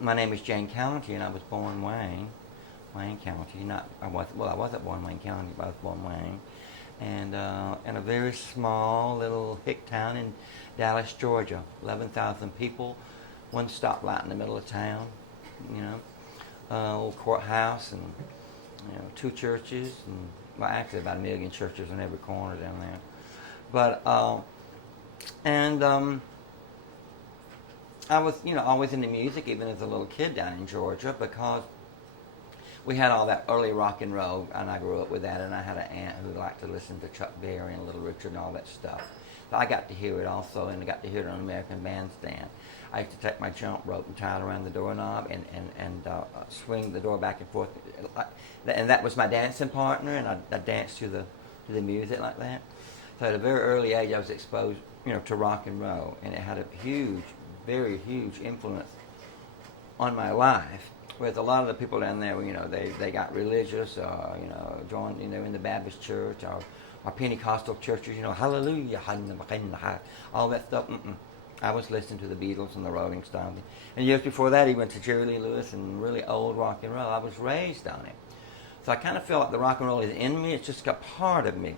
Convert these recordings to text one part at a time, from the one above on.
my name is Jayne County, and I was born Wayne County. I wasn't born Wayne County, but I was born Wayne, and in a very small little hick town in Dallas, Georgia. 11,000 people, one stoplight in the middle of town. You know, old courthouse, and two churches, and well, actually about 1,000,000 churches on every corner down there. But and I was, always into music, even as a little kid down in Georgia, because we had all that early rock and roll, and I grew up with that. And I had an aunt who liked to listen to Chuck Berry and Little Richard and all that stuff. So I got to hear it also, and I got to hear it on American Bandstand. I used to take my jump rope and tie it around the doorknob and swing the door back and forth, and that was my dancing partner, and I danced to the music like that. So at a very early age, I was exposed, to rock and roll, and it had a huge, very huge influence on my life. Whereas a lot of the people down there, they got religious, or joined, in the Baptist church or Pentecostal churches, hallelujah, all that stuff. I was listening to the Beatles and the Rolling Stones. And years before that, he went to Jerry Lee Lewis and really old rock and roll. I was raised on it. So I kind of feel like the rock and roll is in me. It's just a part of me.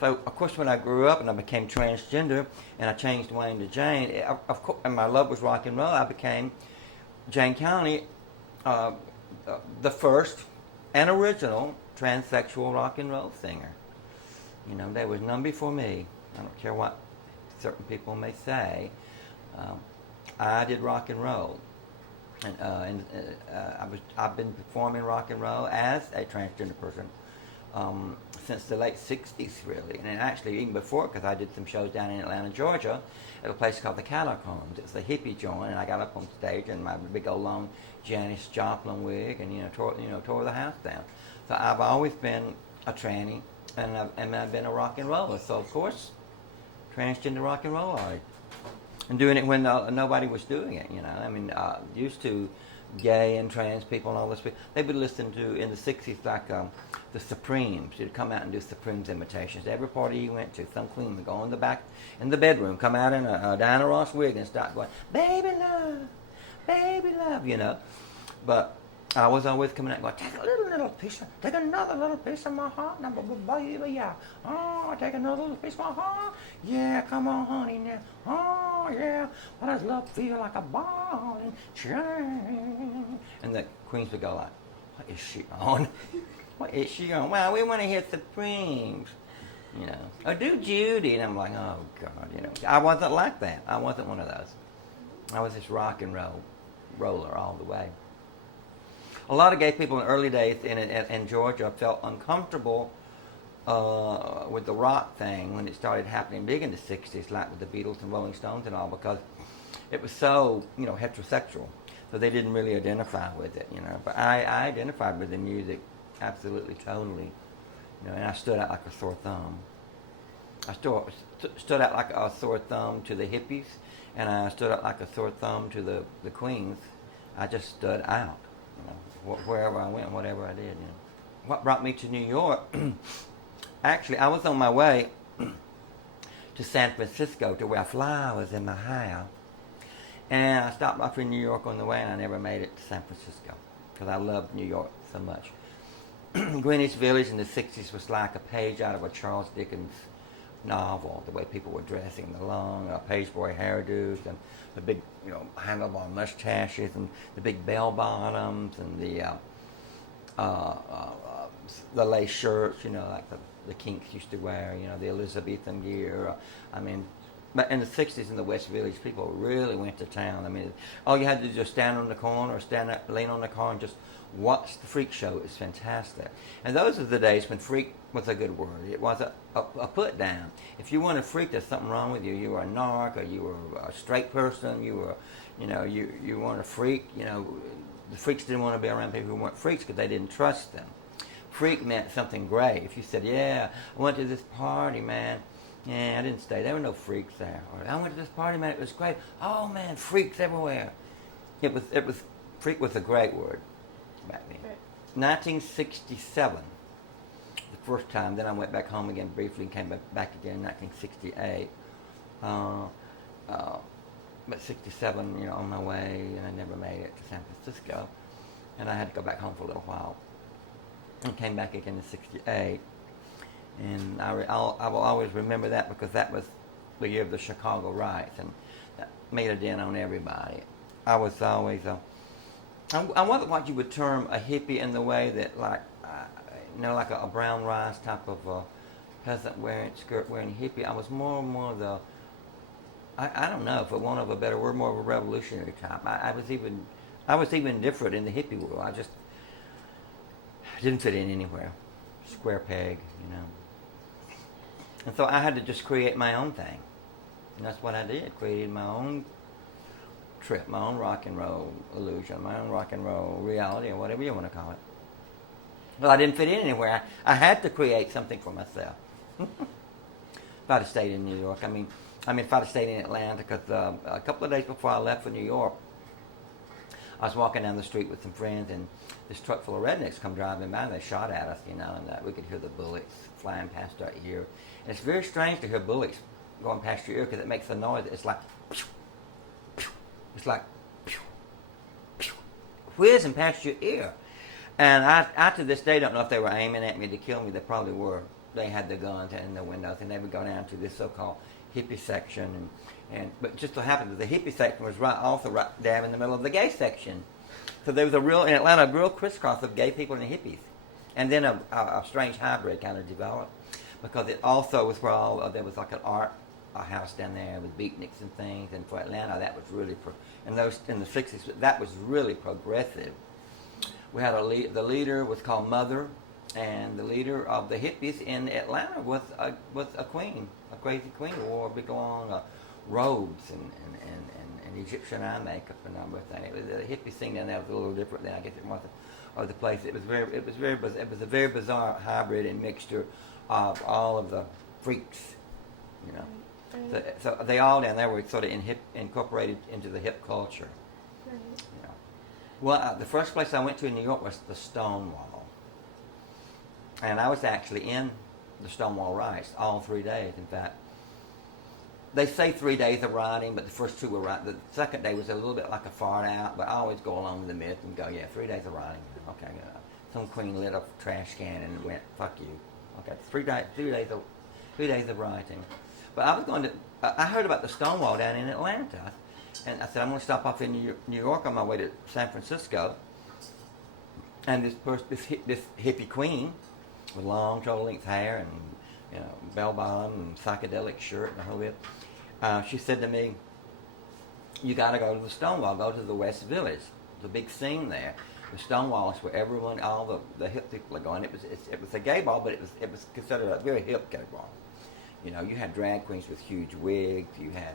So, of course, when I grew up and I became transgender and I changed Wayne to Jayne, of course, and my love was rock and roll, I became Jayne County, the first and original transsexual rock and roll singer. There was none before me. I don't care what certain people may say. I did rock and roll, and I've been performing rock and roll as a transgender person since the late '60s, really, and actually even before, because I did some shows down in Atlanta, Georgia, at a place called the Catacombs. It's a hippie joint, and I got up on stage in my big old long Janis Joplin wig, and tore the house down. So I've always been a tranny, and I've been a rock and roller. So of course, transgender rock and roll artist. And doing it when nobody was doing it, used to gay and trans people and all this. They would listen to, in the 60s, like the Supremes. You'd come out and do Supremes imitations. Every party you went to, some queen would go in the back, in the bedroom, come out in a Diana Ross wig and start going, baby love, But I was always coming out and going, take another little piece of my heart, now, baby, yeah. Oh, take another little piece of my heart. Yeah, come on, honey, now. Oh, yeah. Why does love feel like a ball and chain? And the queens would go like, what is she on? What is she on? Well, we want to hear Supremes, Or do Judy. And I'm like, oh, God, I wasn't like that. I wasn't one of those. I was this rock and roll roller all the way. A lot of gay people in the early days in Georgia felt uncomfortable with the rock thing when it started happening big in the 60s, like with the Beatles and Rolling Stones and all, because it was so, heterosexual. So they didn't really identify with it, But I identified with the music absolutely, totally, and I stood out like a sore thumb. I stood out like a sore thumb to the hippies, and I stood out like a sore thumb to the queens. I just stood out. Wherever I went, whatever I did. What brought me to New York? Actually, I was on my way to San Francisco to wear flowers in my hair, and I stopped off in New York on the way, and I never made it to San Francisco because I loved New York so much. Greenwich Village in the '60s was like a page out of a Charles Dickens novel. The way people were dressing, the long pageboy hairdos, and the big, handlebar mustaches, and the big bell bottoms, and the lace shirts, like the Kinks used to wear, the Elizabethan gear. But in the '60s in the West Village, people really went to town. All you had to do was just stand on the corner or stand up, lean on the car, and just watch the freak show. It was fantastic. And those are the days when freak was a good word. It was a put down. If you weren't a freak, there's something wrong with you. You were a narc, or you were a straight person. You were, you weren't a freak. The freaks didn't want to be around people who weren't freaks because they didn't trust them. Freak meant something great. If you said, yeah, I went to this party, man. Yeah, I didn't stay. There were no freaks there. Or I went to this party, man. It was great. Oh, man, freaks everywhere. It was freak was a great word back then. 1967, the first time. Then I went back home again briefly and came back again in 1968. but 67, on my way, and I never made it to San Francisco. And I had to go back home for a little while. And came back again in 68. And I will always remember that because that was the year of the Chicago riots, and that made a dent on everybody. I was always, I wasn't what you would term a hippie in the way that like a brown rice type of peasant wearing, skirt wearing hippie. I was more the, I don't know, for want of a better word, more of a revolutionary type. I was even different in the hippie world. I just didn't fit in anywhere. Square peg, And so I had to just create my own thing. And that's what I did. Created my own trip, my own rock and roll illusion, my own rock and roll reality, or whatever you want to call it. Well, I didn't fit in anywhere. I had to create something for myself. If I'd have stayed in New York, if I'd have stayed in Atlanta, because a couple of days before I left for New York, I was walking down the street with some friends, and this truck full of rednecks come driving by, and they shot at us, and we could hear the bullets flying past our ear. And it's very strange to hear bullets going past your ear because it makes a noise. It's like, whizzing past your ear. And I to this day don't know if they were aiming at me to kill me. They probably were. They had the guns in the windows, and they would go down to this so-called hippie section, but just so happened that the hippie section was right down in the middle of the gay section. So there was in Atlanta, a real crisscross of gay people and hippies. And then a strange hybrid kind of developed, because it also was where there was like an art house down there with beatniks and things. And for Atlanta, that was really, in the 60s, that was really progressive. We had the leader was called Mother, and the leader of the hippies in Atlanta was a queen, a crazy queen who wore big long robes and Egyptian eye makeup and everything. The hippie scene down there was a little different than I guess it was other places. It was a very bizarre hybrid and mixture of all of the freaks, So they all down there were sort of incorporated into the hip culture. Right. Well, the first place I went to in New York was the Stonewall. And I was actually in the Stonewall riots all 3 days, in fact. They say 3 days of rioting, but the first two were right. The second day was a little bit like a fart out, but I always go along with the myth and go, 3 days of rioting. Okay, some queen lit a trash can and went, fuck you. Okay, 3 days of rioting. But I heard about the Stonewall down in Atlanta. And I said, I'm going to stop off in New York on my way to San Francisco. And this hippie queen with long shoulder-length hair and bell bottom and psychedelic shirt and the whole bit, she said to me, you got to go to the Stonewall, go to the West Village. There's a big scene there. The Stonewall is where everyone, all the hip people are going. It was a gay ball, but it was considered a very hip gay ball. You had drag queens with huge wigs. You had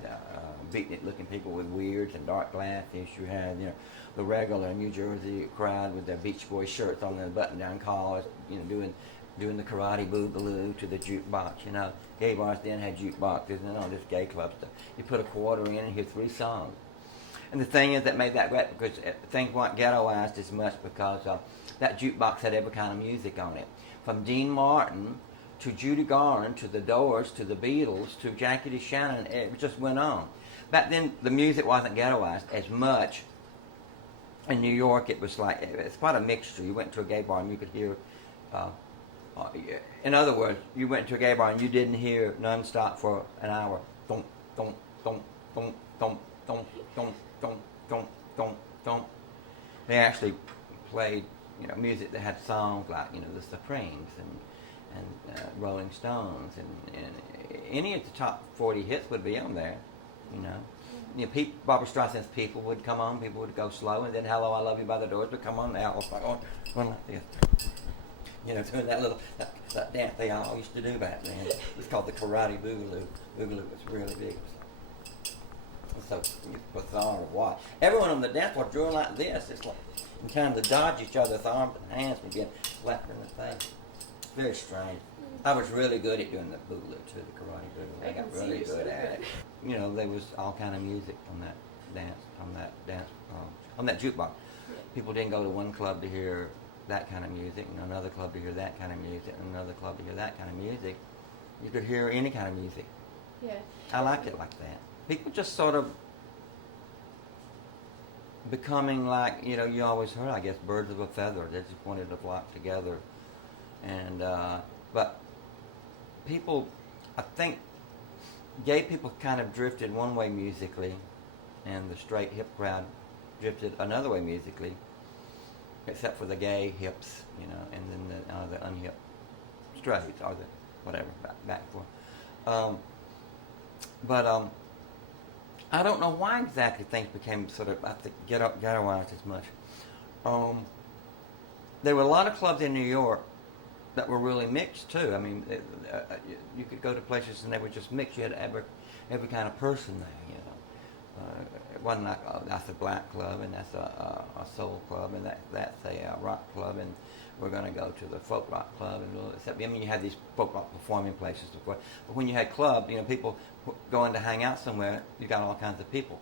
beatnik-looking people with weirds and dark glasses. You had, the regular New Jersey crowd with their Beach Boys shirts on their button-down collars, doing the karate boogaloo to the jukebox. Gay bars then had jukeboxes and all this gay club stuff. You put a quarter in and hear 3 songs. And the thing is that made that great because things weren't ghettoized as much because that jukebox had every kind of music on it, from Dean Martin to Judy Garland, to the Doors, to the Beatles, to Jackie DeShannon. It just went on. Back then, the music wasn't ghettoized as much. In New York, it's quite a mixture. You went to a gay bar and you could hear, in other words, you went to a gay bar and you didn't hear nonstop for an hour. Thump, thump, thump, thump, thump, thump, thump, thump, thump, thump, thump. They actually played, music that had songs like, the Supremes and Rolling Stones, and any of the top 40 hits would be on there, Barbra Streisand's People would come on, people would go slow, and then Hello, I Love You by the Doors would come on. Now, going like this. Doing that dance they all used to do back then. It's called the karate boogaloo. Boogaloo was really big. It's so bizarre to watch. Everyone on the dance floor doing like this. It's like, and trying to dodge each other's arms and hands and get slapped in the face. Very strange. I was really good at doing the boogaloo too, the karate boogaloo. I got really good at it. There was all kind of music on that jukebox. Yeah. People didn't go to one club to hear that kind of music, and another club to hear that kind of music, and another club to hear that kind of music. You could hear any kind of music. Yeah. I liked it like that. People just sort of becoming like, you always heard, I guess, birds of a feather. They just wanted to flock together. And, but people, I think gay people kind of drifted one way musically, and the straight hip crowd drifted another way musically, except for the gay hips, and then the unhip straight, or the whatever, back and forth. But I don't know why exactly things became sort of, I think, ghettoized as much. There were a lot of clubs in New York that were really mixed too. I mean, you could go to places and they were just mixed. You had every kind of person there. It wasn't like that's a black club and that's a soul club and that's a rock club and we're going to go to the folk rock club and except I mean you had these folk rock performing places before, but when you had club, people going to hang out somewhere, you got all kinds of people.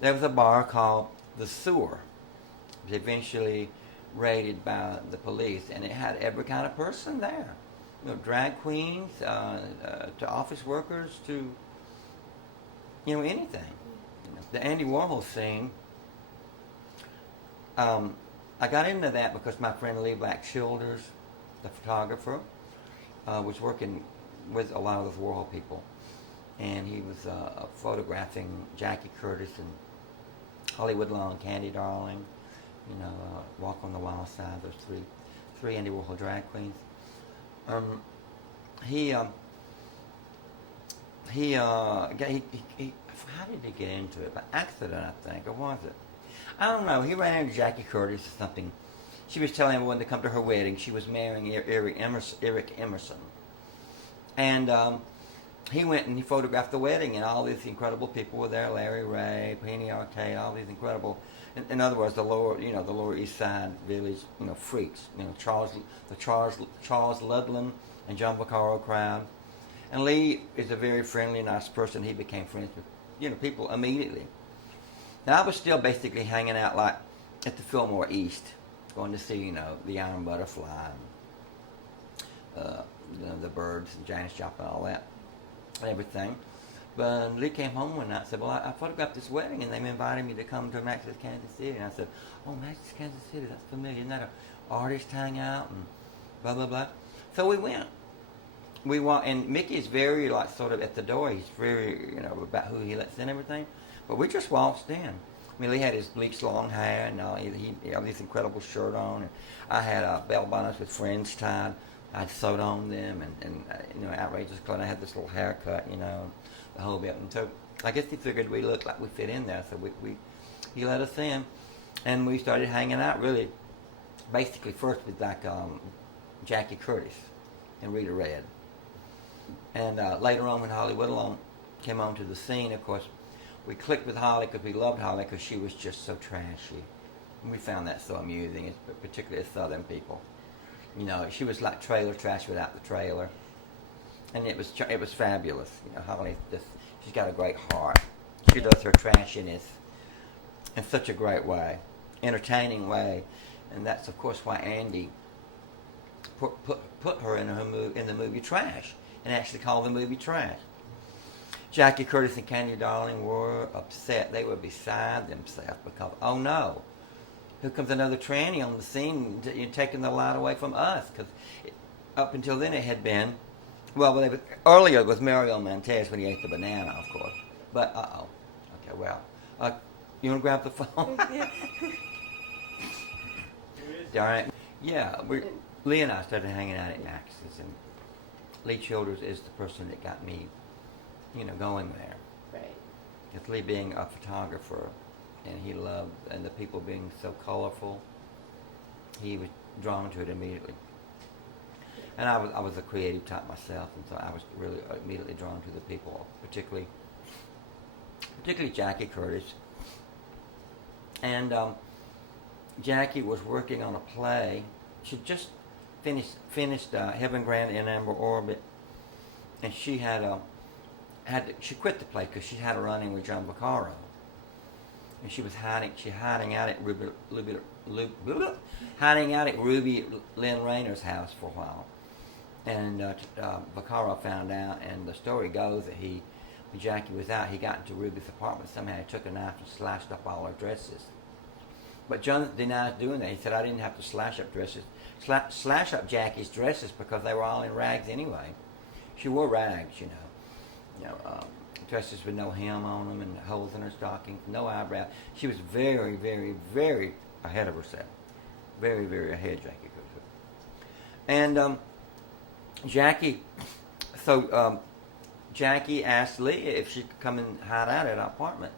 There was a bar called the Sewer. It was eventually raided by the police, and it had every kind of person there. Drag queens to office workers to anything. The Andy Warhol scene. I got into that because my friend Lee Black Childers, the photographer, was working with a lot of those Warhol people, and he was photographing Jackie Curtis and Hollywood Lawn, Candy Darling, Walk on the Wild Side. Those three Andy Warhol drag queens. He how did he get into it? By accident, I think, or was it? I don't know. He ran into Jackie Curtis or something. She was telling everyone to come to her wedding. She was marrying Eric Emerson. And he went and he photographed the wedding, and all these incredible people were there. Larry Ray, Penny Arcade, all these incredible, in other words, the Lower East Side village, freaks. Charles Ludlam and John Vaccaro crowd. And Lee is a very friendly, nice person. He became friends with, people immediately. Now, I was still basically hanging out like at the Fillmore East, going to see, the Iron Butterfly, the Birds and Janis Joplin, all that, and everything. But Lee came home one night and said, well, I photographed this wedding, and they invited me to come to Max's Kansas City. And I said, oh, Max's Kansas City, that's familiar. Isn't that an artist hangout and blah, blah, blah? So we went. We walked, and Mickey is very, sort of at the door. He's very, about who he lets in and everything. But we just waltzed in. I mean, Lee had his bleached long hair, and he had this incredible shirt on. And I had bell bottoms with fringe tied. I'd sewed on them, and outrageous clothes. I had this little haircut, the whole bit. And so I guess he figured we looked like we fit in there. So he let us in, and we started hanging out. Really, basically first with Jackie Curtis and Rita Red. And later on, when Holly Whittle came onto the scene, of course, we clicked with Holly because we loved Holly because she was just so trashy. And we found that so amusing, particularly as Southern people. She was like trailer trash without the trailer. And it was fabulous. Holly, she's got a great heart. She does her trashiness in such a great way, entertaining way. And that's, of course, why Andy put her in the movie Trash, and actually called the movie Trash. Jackie Curtis and Candy Darling were upset. They were beside themselves because, oh no, here comes another tranny on the scene, taking the light away from us. Because up until then it had been, earlier it was Mario Montez when he ate the banana, of course. But, okay, you want to grab the phone? Darn it. Yeah, Lee and I started hanging out at Max's, and Lee Childers is the person that got me, going there. Right. It's Lee being a photographer, and he loved, and the people being so colorful, he was drawn to it immediately. And I was a creative type myself, and so I was really immediately drawn to the people, particularly Jackie Curtis. And Jackie was working on a play. She just finished Heaven Grant in Amber Orbit, and she she quit the play because she had a run-in with John Vaccaro, and she was hiding out at Ruby Lynn Rayner's house for a while, and Vaccaro found out, and the story goes that when Jackie was out, he got into Ruby's apartment somehow. He took a knife and slashed up all her dresses, But John denied doing that. He said, I didn't have to slash up Jackie's dresses because they were all in rags anyway. She wore rags, dresses with no hem on them and holes in her stockings, no eyebrow. She was very, very, very ahead of herself. Very, very ahead, Jackie goes. And Jackie asked Leah if she could come and hide out at our apartment.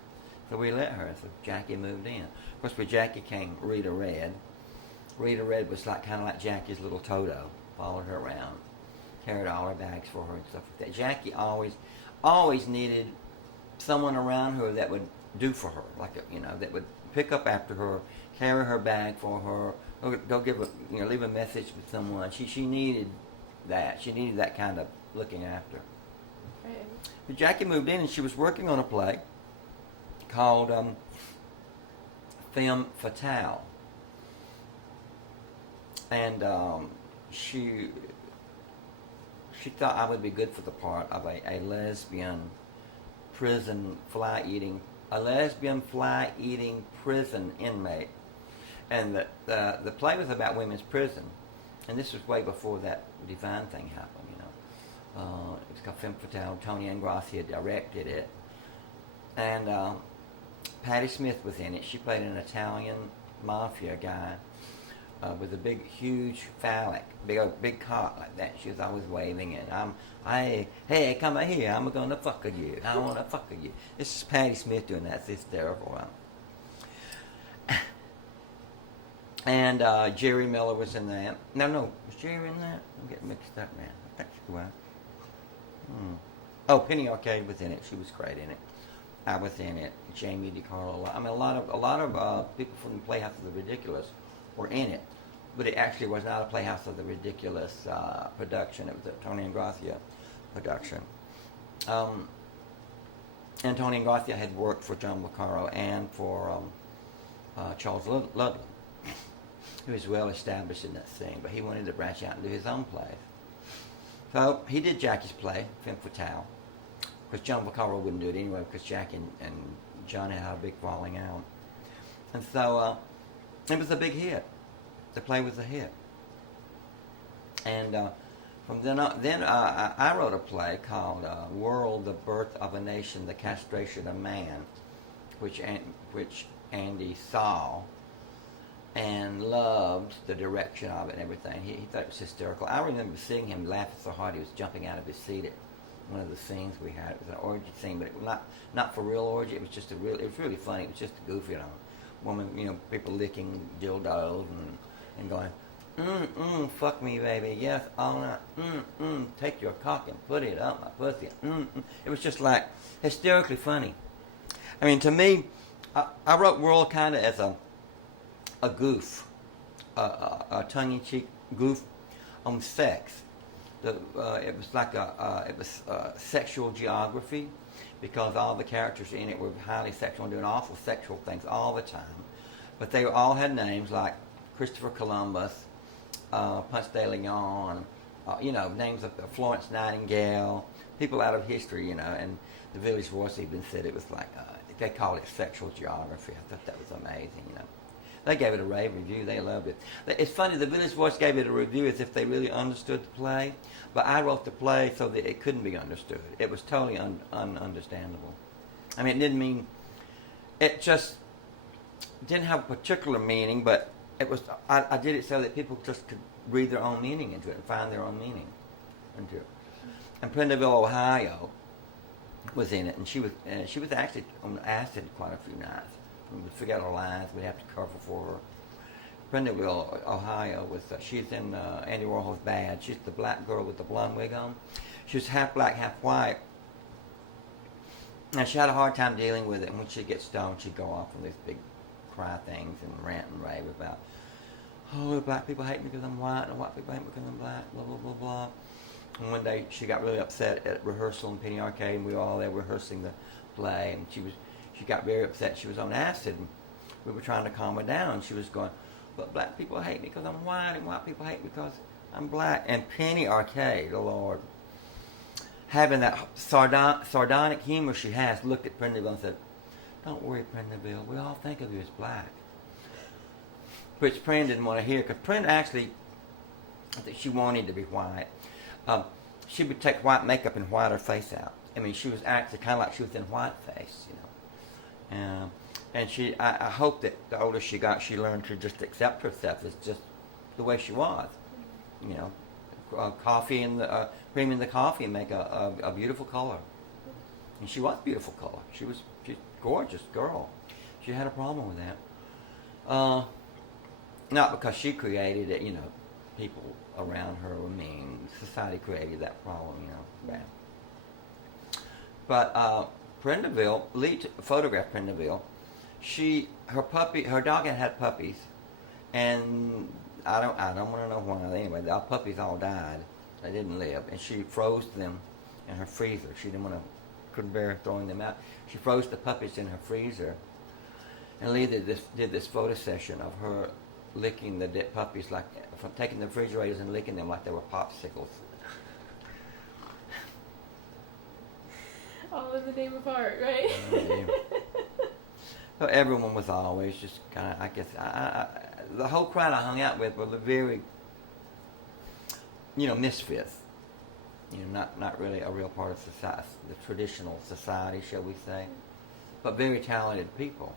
So we let her. So Jackie moved in. Of course, with Jackie came Rita Red. Rita Red was kind of like Jackie's little Toto. Followed her around. Carried all her bags for her and stuff like that. Jackie always needed someone around her that would do for her. That would pick up after her, carry her bag for her, go leave a message with someone. She needed that. She needed that kind of looking after. Right. But Jackie moved in and she was working on a play called Femme Fatale. And she thought I would be good for the part of a lesbian fly-eating prison inmate. And the play was about women's prison. And this was way before that Divine thing happened, It was called Femme Fatale. Tony Ingrassia directed it. And Patti Smith was in it. She played an Italian mafia guy with a big, huge phallic, big cock like that. She was always waving it. Hey, come here. I'm gonna fuck you. I wanna fuck you. This is Patti Smith doing that. It's hysterical. And Jerry Miller was in that. No, was Jerry in that? I'm getting mixed up now. That's who Oh, Penny Arcade was in it. She was great in it. I was in it. Jamie DiCarlo. I mean, a lot of people from the Playhouse of the Ridiculous were in it, but it actually was not a Playhouse of the Ridiculous production. It was a Tony Ingrassia production. And Tony Ingrassia had worked for John Vaccaro and for Charles Ludlam. He was well established in that scene, but he wanted to branch out and do his own plays. So he did Jackie's play, Femme Fatale, because John Vaccaro wouldn't do it anyway because Jackie and John had a big falling out. And so it was a big hit. The play was a hit. And from then on, I wrote a play called World, the Birth of a Nation, the Castration of Man, which Andy saw and loved the direction of it and everything. He thought it was hysterical. I remember seeing him laughing so hard he was jumping out of his seat at one of the scenes we had. It was an orgy scene, but it was not for real orgy. It was just it was really funny. It was just a goofy, woman, people licking dildos and going, fuck me, baby, yes, all night, take your cock and put it up my pussy, It was just like hysterically funny. I mean, to me, I wrote World kind of as a goof, a tongue-in-cheek goof on sex. It was like it was sexual geography, because all the characters in it were highly sexual and doing awful sexual things all the time. But they all had names like Christopher Columbus, Ponce de Leon, names of Florence Nightingale, people out of history, and the Village Voice even said it was like, they called it sexual geography. I thought that was amazing, They gave it a rave review. They loved it. It's funny, the Village Voice gave it a review as if they really understood the play, but I wrote the play so that it couldn't be understood. It was totally ununderstandable. I mean, it just didn't have a particular meaning, but it was. I did it so that people just could read their own meaning into it and find their own meaning into it. And Prindleville, Ohio, was in it, and she was actually on acid quite a few nights. We would figure out her lines. We'd have to cover for her. Prindleville, Ohio, she's in Andy Warhol's Bad. She's the black girl with the blonde wig on. She was half black, half white. And she had a hard time dealing with it. And when she'd get stoned, she'd go off on these big cry things and rant and rave about, the black people hate me because I'm white, and the white people hate me because I'm black, blah, blah, blah, blah. And one day she got really upset at rehearsal in Penny Arcade, and we were all there rehearsing the play, and she got very upset. She was on acid, and we were trying to calm her down. She was going, but black people hate me because I'm white, and white people hate me because I'm black. And Penny Arcade, the Lord, having that sardonic humor she has, looked at Prindleville and said, don't worry, Prindleville, we all think of you as black. which Prin didn't want to hear, because Prin actually, I think she wanted to be white. She would take white makeup and white her face out. I mean, she was actually kind of like she was in whiteface, you know. And I hope that the older she got, she learned to just accept herself as just the way she was, you know. Coffee and the cream in the coffee and make a beautiful color. And she was beautiful color. She's a gorgeous girl. She had a problem with that. Not because she created it, you know. People around her were mean. Society created that problem, you know. Bad. But Prindaville, Lee photographed Prindaville. Her dog had puppies, and I don't want to know why. Anyway, the puppies all died. They didn't live, and she froze them in her freezer. She couldn't bear throwing them out. She froze the puppies in her freezer, and Lee did this photo session of her licking the dead puppies, like from taking the refrigerators and licking them like they were popsicles. All in the name of art, right? So everyone was always just kind of, I guess, the whole crowd I hung out with were the very, you know, misfits. You know, not really a real part of society, the traditional society, shall we say, but very talented people.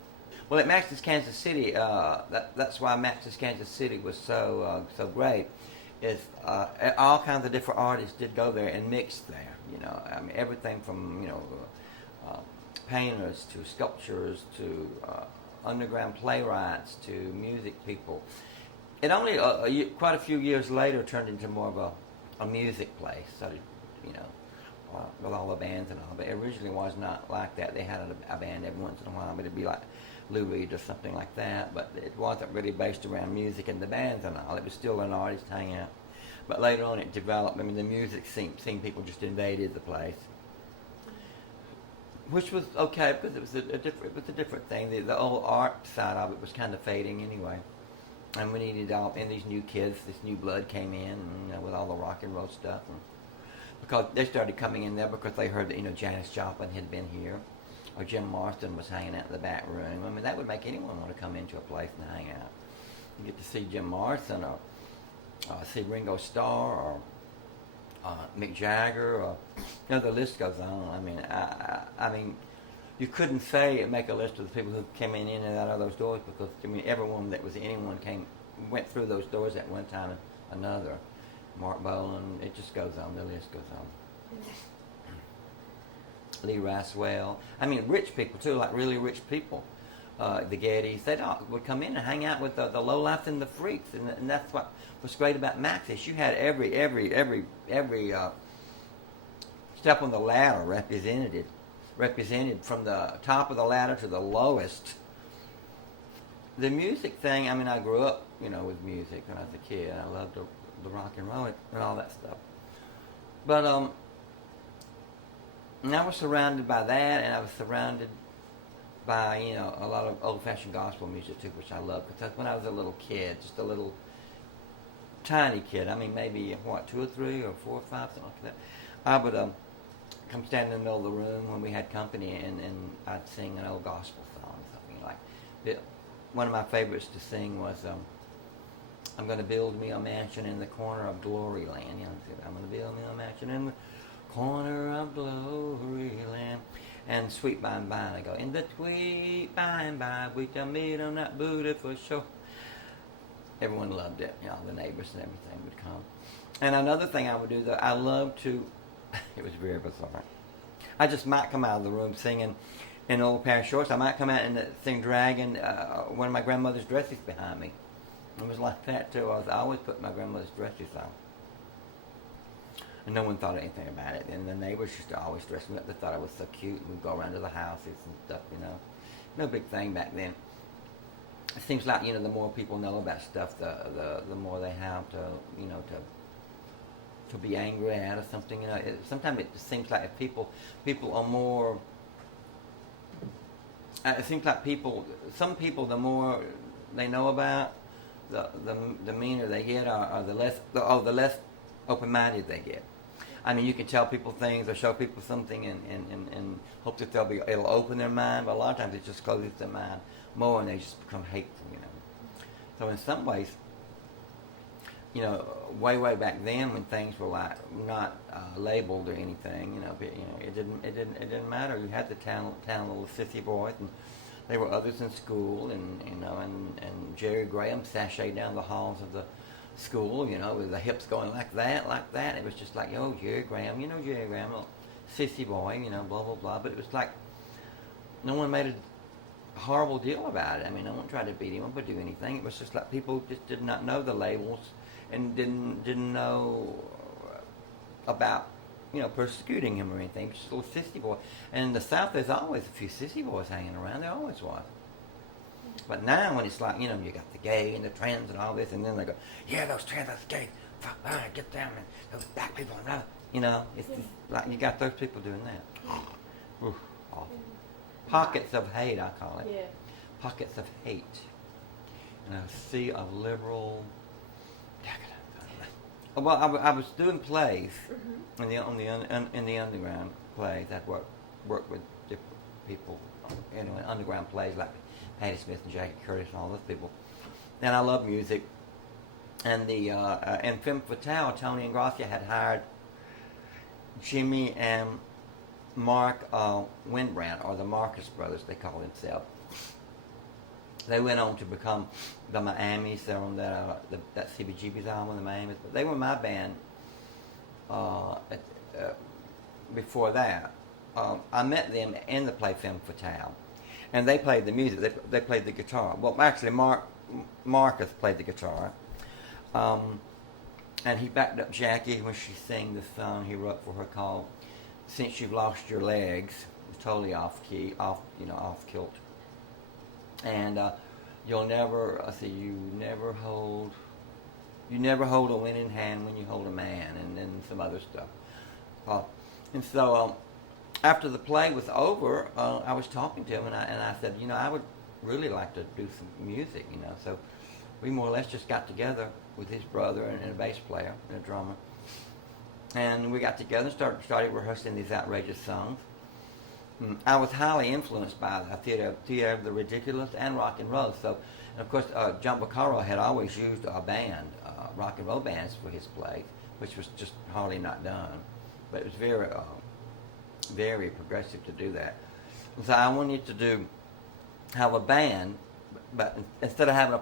Well, at Max's Kansas City, that's why Max's Kansas City was so great. Is all kinds of different artists did go there and mix there. You know, I mean, everything from, you know, painters to sculptures to underground playwrights to music people. It only quite a few years later turned into more of a music place. So, you know, with all the bands and all. But it originally was not like that. They had a band every once in a while, but it'd be like Lou Reed or something like that, but it wasn't really based around music and the bands and all. It was still an artist hangout. But later on it developed. I mean, the music scene people just invaded the place, which was okay because it was a different thing. The old art side of it was kind of fading anyway, and we needed and these new kids, this new blood came in, and, you know, with all the rock and roll stuff, and because they started coming in there because they heard that, you know, Janis Joplin had been here. Or Jim Marston was hanging out in the back room. I mean, that would make anyone want to come into a place and hang out. You get to see Jim Marston, or see Ringo Starr, or Mick Jagger, or, you know, the list goes on. I mean, you couldn't make a list of the people who came in and out of those doors because, I mean, anyone went through those doors at one time or another. Mark Bolan, it just goes on. The list goes on. Lee Raswell. I mean, rich people too, like really rich people. The Gettys, they would come in and hang out with the lowlifes and the freaks, and that's what was great about Max's. You had every step on the ladder represented from the top of the ladder to the lowest. The music thing. I mean, I grew up, you know, with music when I was a kid. I loved the rock and roll and all that stuff, but and I was surrounded by that, and I was surrounded by, you know, a lot of old-fashioned gospel music too, which I love. Because when I was a little kid, just a little tiny kid, I mean, maybe 2 or 3 or 4 or 5, something like that, I would come stand in the middle of the room when we had company, and I'd sing an old gospel song, something like that. One of my favorites to sing was "I'm going to build me a mansion in the corner of Glory Land." You know, I'm going to build me a mansion in the corner of Glory Land, and "Sweet by and by," and I go, "In the sweet by and by, we shall meet on that booty for sure." Everyone loved it, you know, the neighbors and everything would come. And another thing I would do, though, I loved to, it was very bizarre. I just might come out of the room singing in old pair of shorts. I might come out and sing dragging one of my grandmother's dresses behind me. It was like that, too. I always put my grandmother's dresses on. And no one thought anything about it. And the neighbors used to always dress me up. They thought I was so cute. And we'd go around to the houses and stuff, you know. No big thing back then. It seems like, you know, the more people know about stuff, the more they have to, you know, to be angry at or something. You know, sometimes it seems like if people are more. It seems like some people, the more they know about, the meaner they get, or the less open-minded they get. I mean, you can tell people things or show people something and hope that it'll open their mind, but a lot of times it just closes their mind more and they just become hateful, you know. So in some ways, you know, way back then when things were like not labeled or anything, you know, it didn't matter. You had the town little sissy boys, and there were others in school, and you know, and Jerry Graham sashayed down the halls of the school, you know, with the hips going like that. It was just like, oh, Jerry Graham, you know, Jerry Graham, little sissy boy, you know, blah blah blah. But it was like no one made a horrible deal about it. I mean, no one tried to beat him up or do anything. It was just like people just did not know the labels and didn't know about, you know, persecuting him or anything. Just a little sissy boy. And in the South, there's always a few sissy boys hanging around. There always was. But now, when it's like, you know, you got the gay and the trans and all this, and then they go, yeah, those trans, those gays, fuck, get them, and those black people, and blah. You know, it's just like you got those people doing that. Oof, awful. Pockets of hate, I call it. Yeah. Pockets of hate. And a sea of liberal. Well, I was doing plays in the underground plays. I'd work with different people, you know, in underground plays like Patti Smith and Jackie Curtis and all those people. And I love music. And the in Femme Fatale, Tony and Gracia had hired Jimmy and Mark Windbrand, or the Marcus Brothers, they call themselves. They went on to become the Miamis. They're on that CBGB's album, the Miamis. But they were my band before that. I met them in the play Femme Fatale. And they played the music. They played the guitar. Well, actually, Marcus played the guitar. And he backed up Jackie when she sang the song he wrote for her called "Since You've Lost Your Legs." It's totally off key, off kilt. And you never hold a winning hand when you hold a man, and then some other stuff. And so after the play was over, I was talking to him, and I said, you know, I would really like to do some music, you know. So we more or less just got together with his brother and a bass player and a drummer, and we got together and started rehearsing these outrageous songs. I was highly influenced by the theater of the ridiculous and rock and roll. So, and of course, John Vaccaro had always used a band, rock and roll bands, for his plays, which was just hardly not done. But it was very, very progressive to do that. And so I wanted to have a band, but instead of having an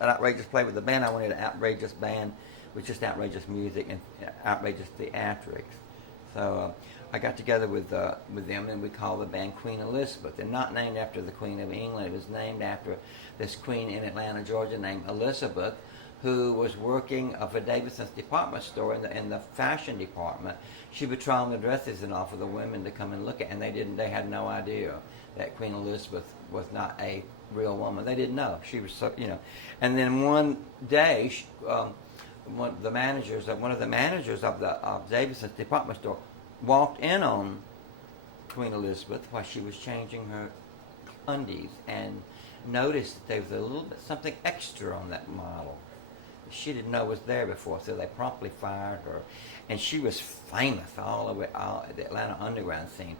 outrageous play with a band, I wanted an outrageous band with just outrageous music and outrageous theatrics. So I got together with them, and we called the band Queen Elizabeth. And not named after the Queen of England. It was named after this queen in Atlanta, Georgia, named Elizabeth, who was working for Davidson's department store in the fashion department. She would try on the dresses and all for the women to come and look at, and they had no idea that Queen Elizabeth was not a real woman. They didn't know. She was so, you know. And then one day, one of the managers of Davidson's department store walked in on Queen Elizabeth while she was changing her undies and noticed that there was a little bit something extra on that model she didn't know was there before, so they promptly fired her. And she was famous all over the Atlanta underground scene,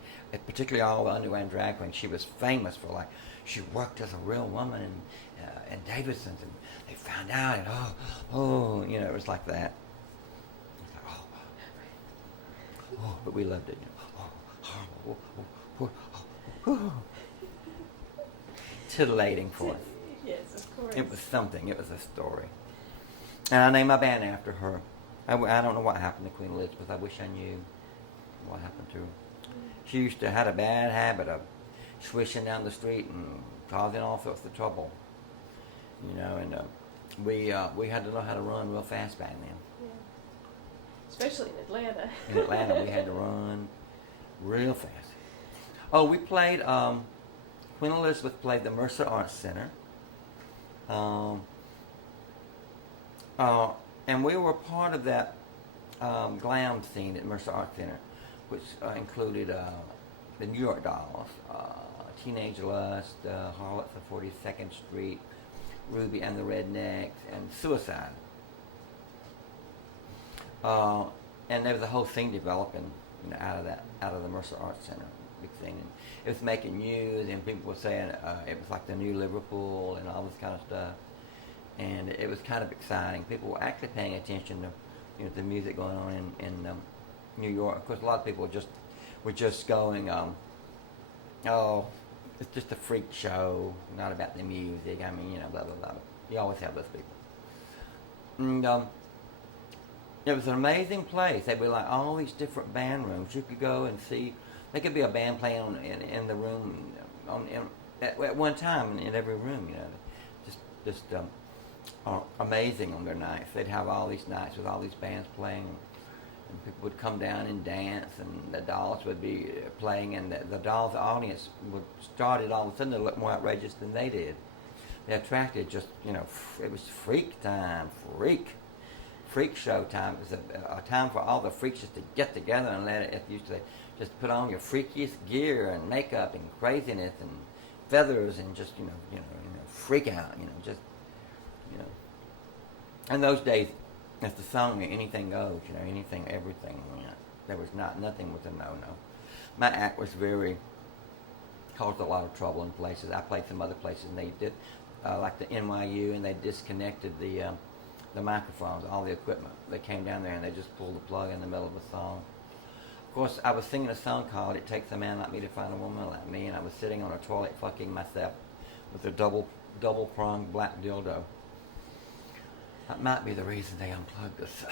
particularly all the underground drag queens. She was famous for, like, she worked as a real woman in Davidson's, and they found out, and you know, it was like that. But we loved it. Titillating for us. Yes, of course. It was something. It was a story. And I named my band after her. I don't know what happened to Queen Elizabeth. I wish I knew what happened to her. She had a bad habit of swishing down the street and causing all sorts of trouble. You know, and we had to know how to run real fast back then. Especially in Atlanta. In Atlanta, we had to run real fast. Oh, we played, Queen Elizabeth played the Mercer Arts Center. And we were part of that glam scene at Mercer Arts Center, which included the New York Dolls, Teenage Lust, Harlots of 42nd Street, Ruby and the Rednecks, and Suicide. And there was a whole scene developing, you know, out of the Mercer Arts Center, big thing. And it was making news, and people were saying it was like the new Liverpool and all this kind of stuff. and it was kind of exciting. People were actually paying attention to, the music going on in New York. Of course, a lot of people were just going, oh, it's just a freak show, not about the music. I mean, blah blah blah. You always have those people. And it was an amazing place. They were like all these different band rooms. You could go and see. There could be a band playing in the room at one time in every room. Just amazing on their nights. They'd have all these nights with all these bands playing, and people would come down and dance, and the Dolls would be playing, and the Dolls audience would started all of a sudden to look more outrageous than they did. They attracted just, it was freak time, freak show time. It was a time for all the freaks just to get together and let it used to just put on your freakiest gear and makeup and craziness and feathers and just, freak out, In those days, as the song, anything goes, anything, everything. There was nothing was a no-no. My act was caused a lot of trouble in places. I played some other places, and they did, like the NYU, and they disconnected the microphones, all the equipment. They came down there and they just pulled the plug in the middle of the song. Of course, I was singing a song called "It Takes a Man Like Me to Find a Woman Like Me," and I was sitting on a toilet fucking myself with a double pronged black dildo. That might be the reason they unplugged us.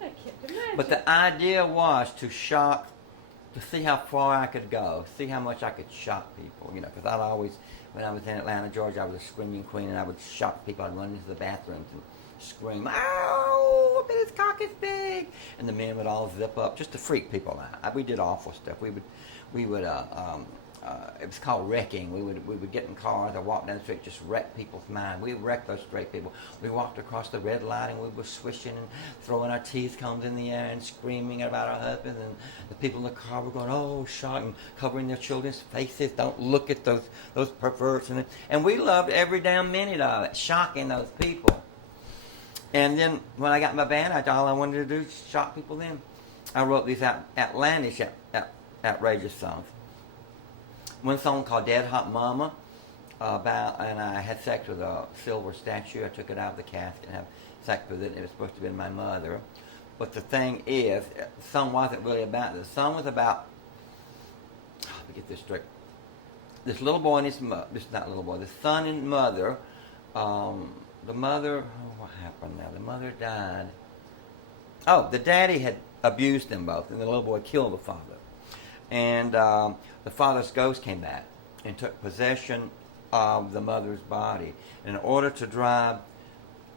I can't imagine. But the idea was to see how far I could go, see how much I could shock people, because I'd always, when I was in Atlanta, Georgia, I was a screaming queen, and I would shock people. I'd run into the bathrooms and scream, "Ow, look at his cock is big," and the men would all zip up just to freak people out. We did awful stuff. We would it was called wrecking. We would get in cars or walk down the street, just wreck people's minds. We wrecked those straight people. We walked across the red light and we were swishing and throwing our teeth combs in the air and screaming about our husbands. And the people in the car were going, "Oh, shock," and covering their children's faces. Don't look at those perverts. And we loved every damn minute of it, shocking those people. And then when I got my band, all I wanted to do was shock people. Then I wrote these outlandish, outrageous songs. One song called "Dead Hot Mama," and I had sex with a silver statue. I took it out of the casket and had sex with it. It was supposed to be my mother. But the thing is, the song wasn't really about this. The song was about, let me get this straight. This little boy and his mother, the son and mother, the mother, what happened now? The mother died. Oh, the daddy had abused them both, and the little boy killed the father. And the father's ghost came back and took possession of the mother's body in order to drive,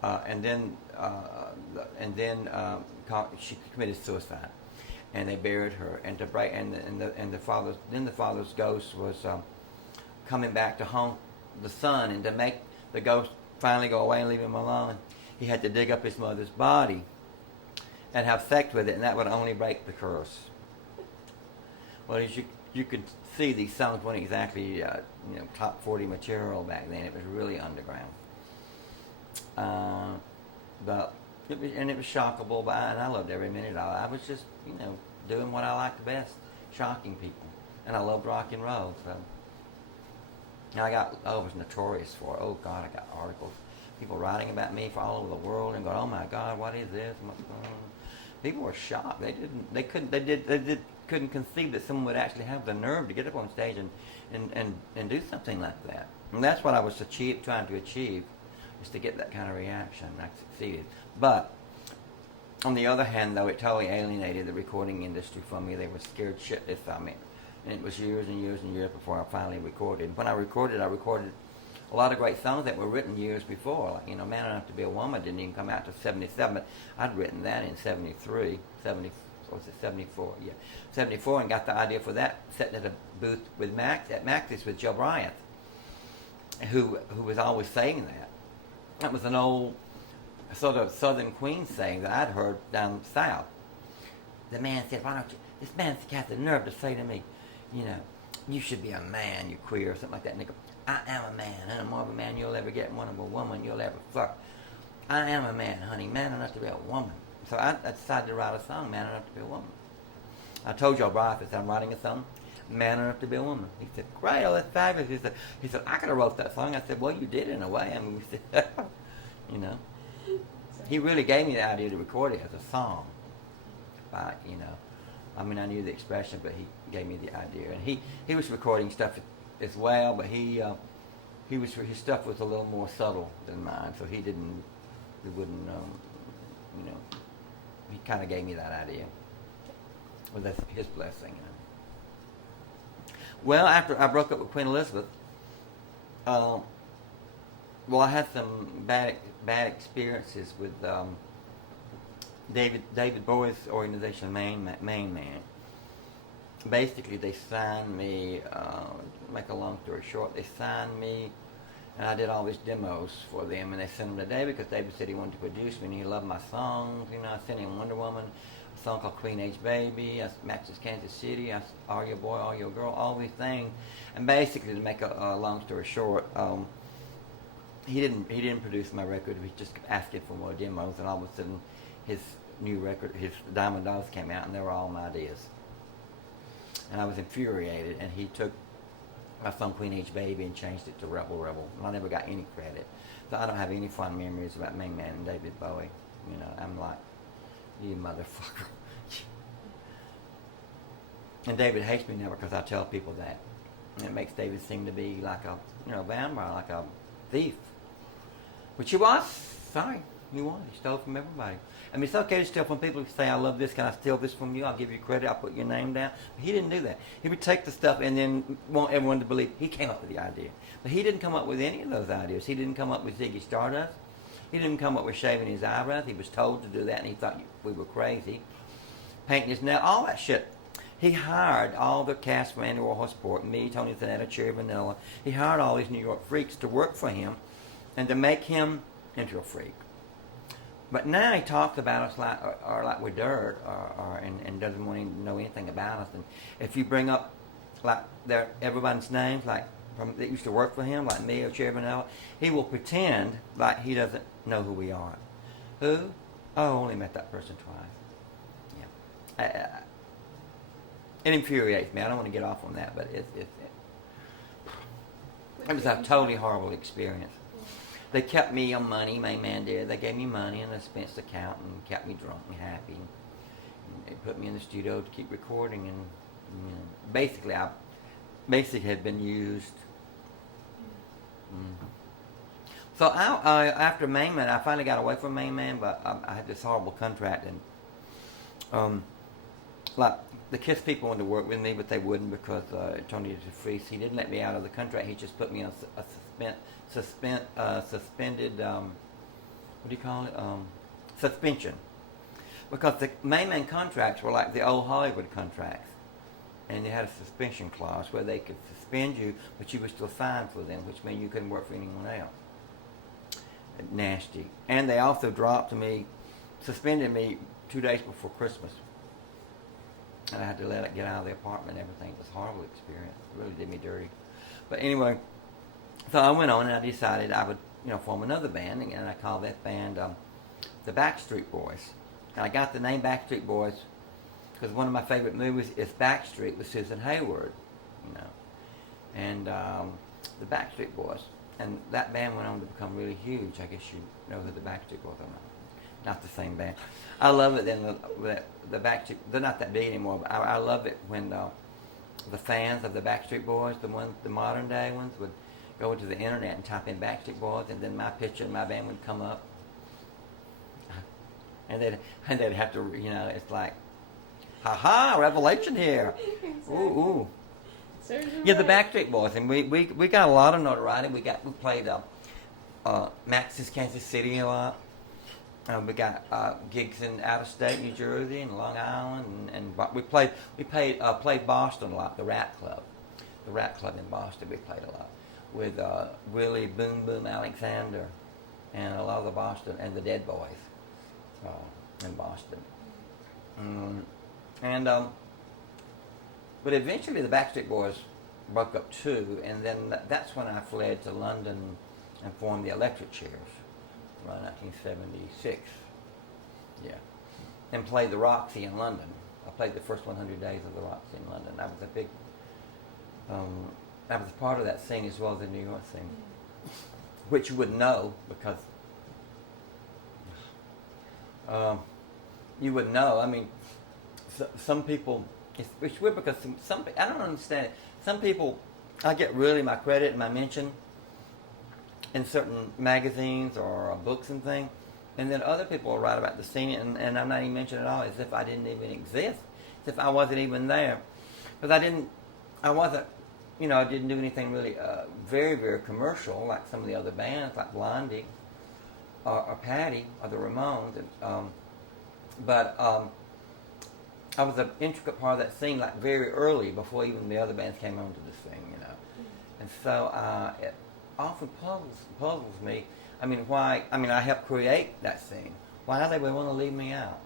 and then she committed suicide, and they buried her. And to break, and the father's ghost was coming back to haunt the son, and to make the ghost finally go away and leave him alone, he had to dig up his mother's body and have sex with it, and that would only break the curse. Well, as you could see, these songs weren't exactly top 40 material back then. It was really underground. But it was shockable, and I loved every minute of it. I was just doing what I liked the best, shocking people, and I loved rock and roll. So I was notorious for it. Oh God, I got articles, people writing about me from all over the world and going, "Oh my God, what is this? What's going on?" People were shocked. They couldn't conceive that someone would actually have the nerve to get up on stage and do something like that. And that's what I was trying to achieve, is to get that kind of reaction. I succeeded. But on the other hand, though, it totally alienated the recording industry from me. They were scared shitless of me. And it was years and years and years before I finally recorded. When I recorded a lot of great songs that were written years before. Like, "Man Enough to Be a Woman" didn't even come out till 77, but I'd written that in 73, 74, yeah. 74, and got the idea for that, sitting at a booth with at Max's with Joe Bryant, who was always saying that. That was an old sort of Southern Queen saying that I'd heard down south. The man said, "Why don't you," this man's got the nerve to say to me, "You should be a man, you queer," or something like that. And they go, "I am a man, and I'm more of a man you'll ever get, one of a woman you'll ever fuck. I am a man, honey, man enough to be a woman." So I decided to write a song, "Man Enough to Be a Woman." I told Joe Bryant that I'm writing a song. man enough to be a woman. He said, great, oh, that's fabulous. He said, I could have wrote that song. I said, well, you did in a way. I mean, we said, you know. He really gave me the idea to record it as a song. But, you know, I mean, I knew the expression, but he gave me the idea. And he was recording stuff as well, but his stuff was a little more subtle than mine, so he wouldn't, you know, he kind of gave me that idea. Well, that's his blessing. You know. Well, after I broke up with Queen Elizabeth, well, I had some bad experiences with David Bowie's organization, Main Man. Basically, they signed me. Make a long story short, they signed me, and I did all these demos for them, and they sent them to David because David said he wanted to produce me, and he loved my songs. You know, I sent him Wonder Woman, a song called Queen Age Baby, Max's Kansas City, Are Your Boy, Are Your Girl, all these things. And basically, to make a long story short, he didn't produce my record. He was just asking for more demos, and all of a sudden, his new record, his Diamond Dogs, came out, and they were all my ideas. And I was infuriated, and he took my song Queen Age Baby and changed it to Rebel Rebel, and I never got any credit. So I don't have any fond memories about Main Man and David Bowie. You know, I'm like, you motherfucker. And David hates me now because I tell people that. And it makes David seem to be like a, vampire, like a thief. Which he was. Sorry, he was. He stole from everybody. I mean, it's okay to steal from people who say, I love this, can I steal this from you? I'll give you credit, I'll put your name down. But he didn't do that. He would take the stuff and then want everyone to believe he came up with the idea. But he didn't come up with any of those ideas. He didn't come up with Ziggy Stardust. He didn't come up with shaving his eyebrows. He was told to do that, and he thought we were crazy. Painting his nails, all that shit. He hired all the cast from Andy Warhol Sport, me, Tony Zanetta, Cherry Vanilla. He hired all these New York freaks to work for him and to make him into a freak. But now he talks about us like we're dirt, and doesn't want to know anything about us. And if you bring up like everybody's names, like that used to work for him, like me or Cherry Vanilla, he will pretend like he doesn't know who we are. Who? Oh, I only met that person twice. Yeah. It infuriates me. I don't want to get off on that, but it was a totally horrible experience. They kept me on money, Main Man did. They gave me money in an expense account and kept me drunk and happy. And they put me in the studio to keep recording, and basically I had been used. So after Main Man, I finally got away from Main Man, but I had this horrible contract, and like the KISS people wanted to work with me, but they wouldn't because Tony DeFreeze, he didn't let me out of the contract. He just put me on a suspended, what do you call it? Suspension. Because the Main Man contracts were like the old Hollywood contracts. And they had a suspension clause where they could suspend you, but you were still signed for them, which meant you couldn't work for anyone else. Nasty. And they also suspended me 2 days before Christmas. And I had to let it get out of the apartment and everything. It was a horrible experience. It really did me dirty. But anyway, so I went on and I decided I would, form another band, and I called that band the Backstreet Boys. And I got the name Backstreet Boys because one of my favorite movies is Backstreet with Susan Hayward, and the Backstreet Boys. And that band went on to become really huge. I guess you know who the Backstreet Boys are. Not the same band. I love it. Then the Backstreet, they're not that big anymore, but I love it when the fans of the Backstreet Boys, the modern day ones, would go to the internet and type in Backstreet Boys, and then my picture and my band would come up, and they'd have to, it's like, ha revelation here. Exactly. Ooh. Yeah, the Backstreet Boys, and we got a lot of notoriety. We played Max's Kansas City a lot. We got gigs in out of state, New Jersey and Long Island, and we played Boston a lot. The Rat Club in Boston, we played a lot with Willie Boom Boom Alexander and a lot of the Boston and the Dead Boys in Boston. But eventually the Backstreet Boys broke up too, and then that's when I fled to London and formed the Electric Chairs around 1976. Yeah. And played the Roxy in London. I played the first 100 days of the Roxy in London. That was a big I was part of that scene as well as the New York scene, which you wouldn't know because you wouldn't know. I mean, some people, it's weird because some I don't understand it. Some people, I get really my credit and my mention in certain magazines or books and things, and then other people will write about the scene and I'm not even mentioned at all, as if I didn't even exist, as if I wasn't even there, because I wasn't, I didn't do anything really very, very commercial like some of the other bands, like Blondie or Patty or the Ramones, but I was an intricate part of that scene, like very early, before even the other bands came onto the scene, and so it often puzzles me. I mean, why? I mean, I helped create that scene. Why do they want to leave me out?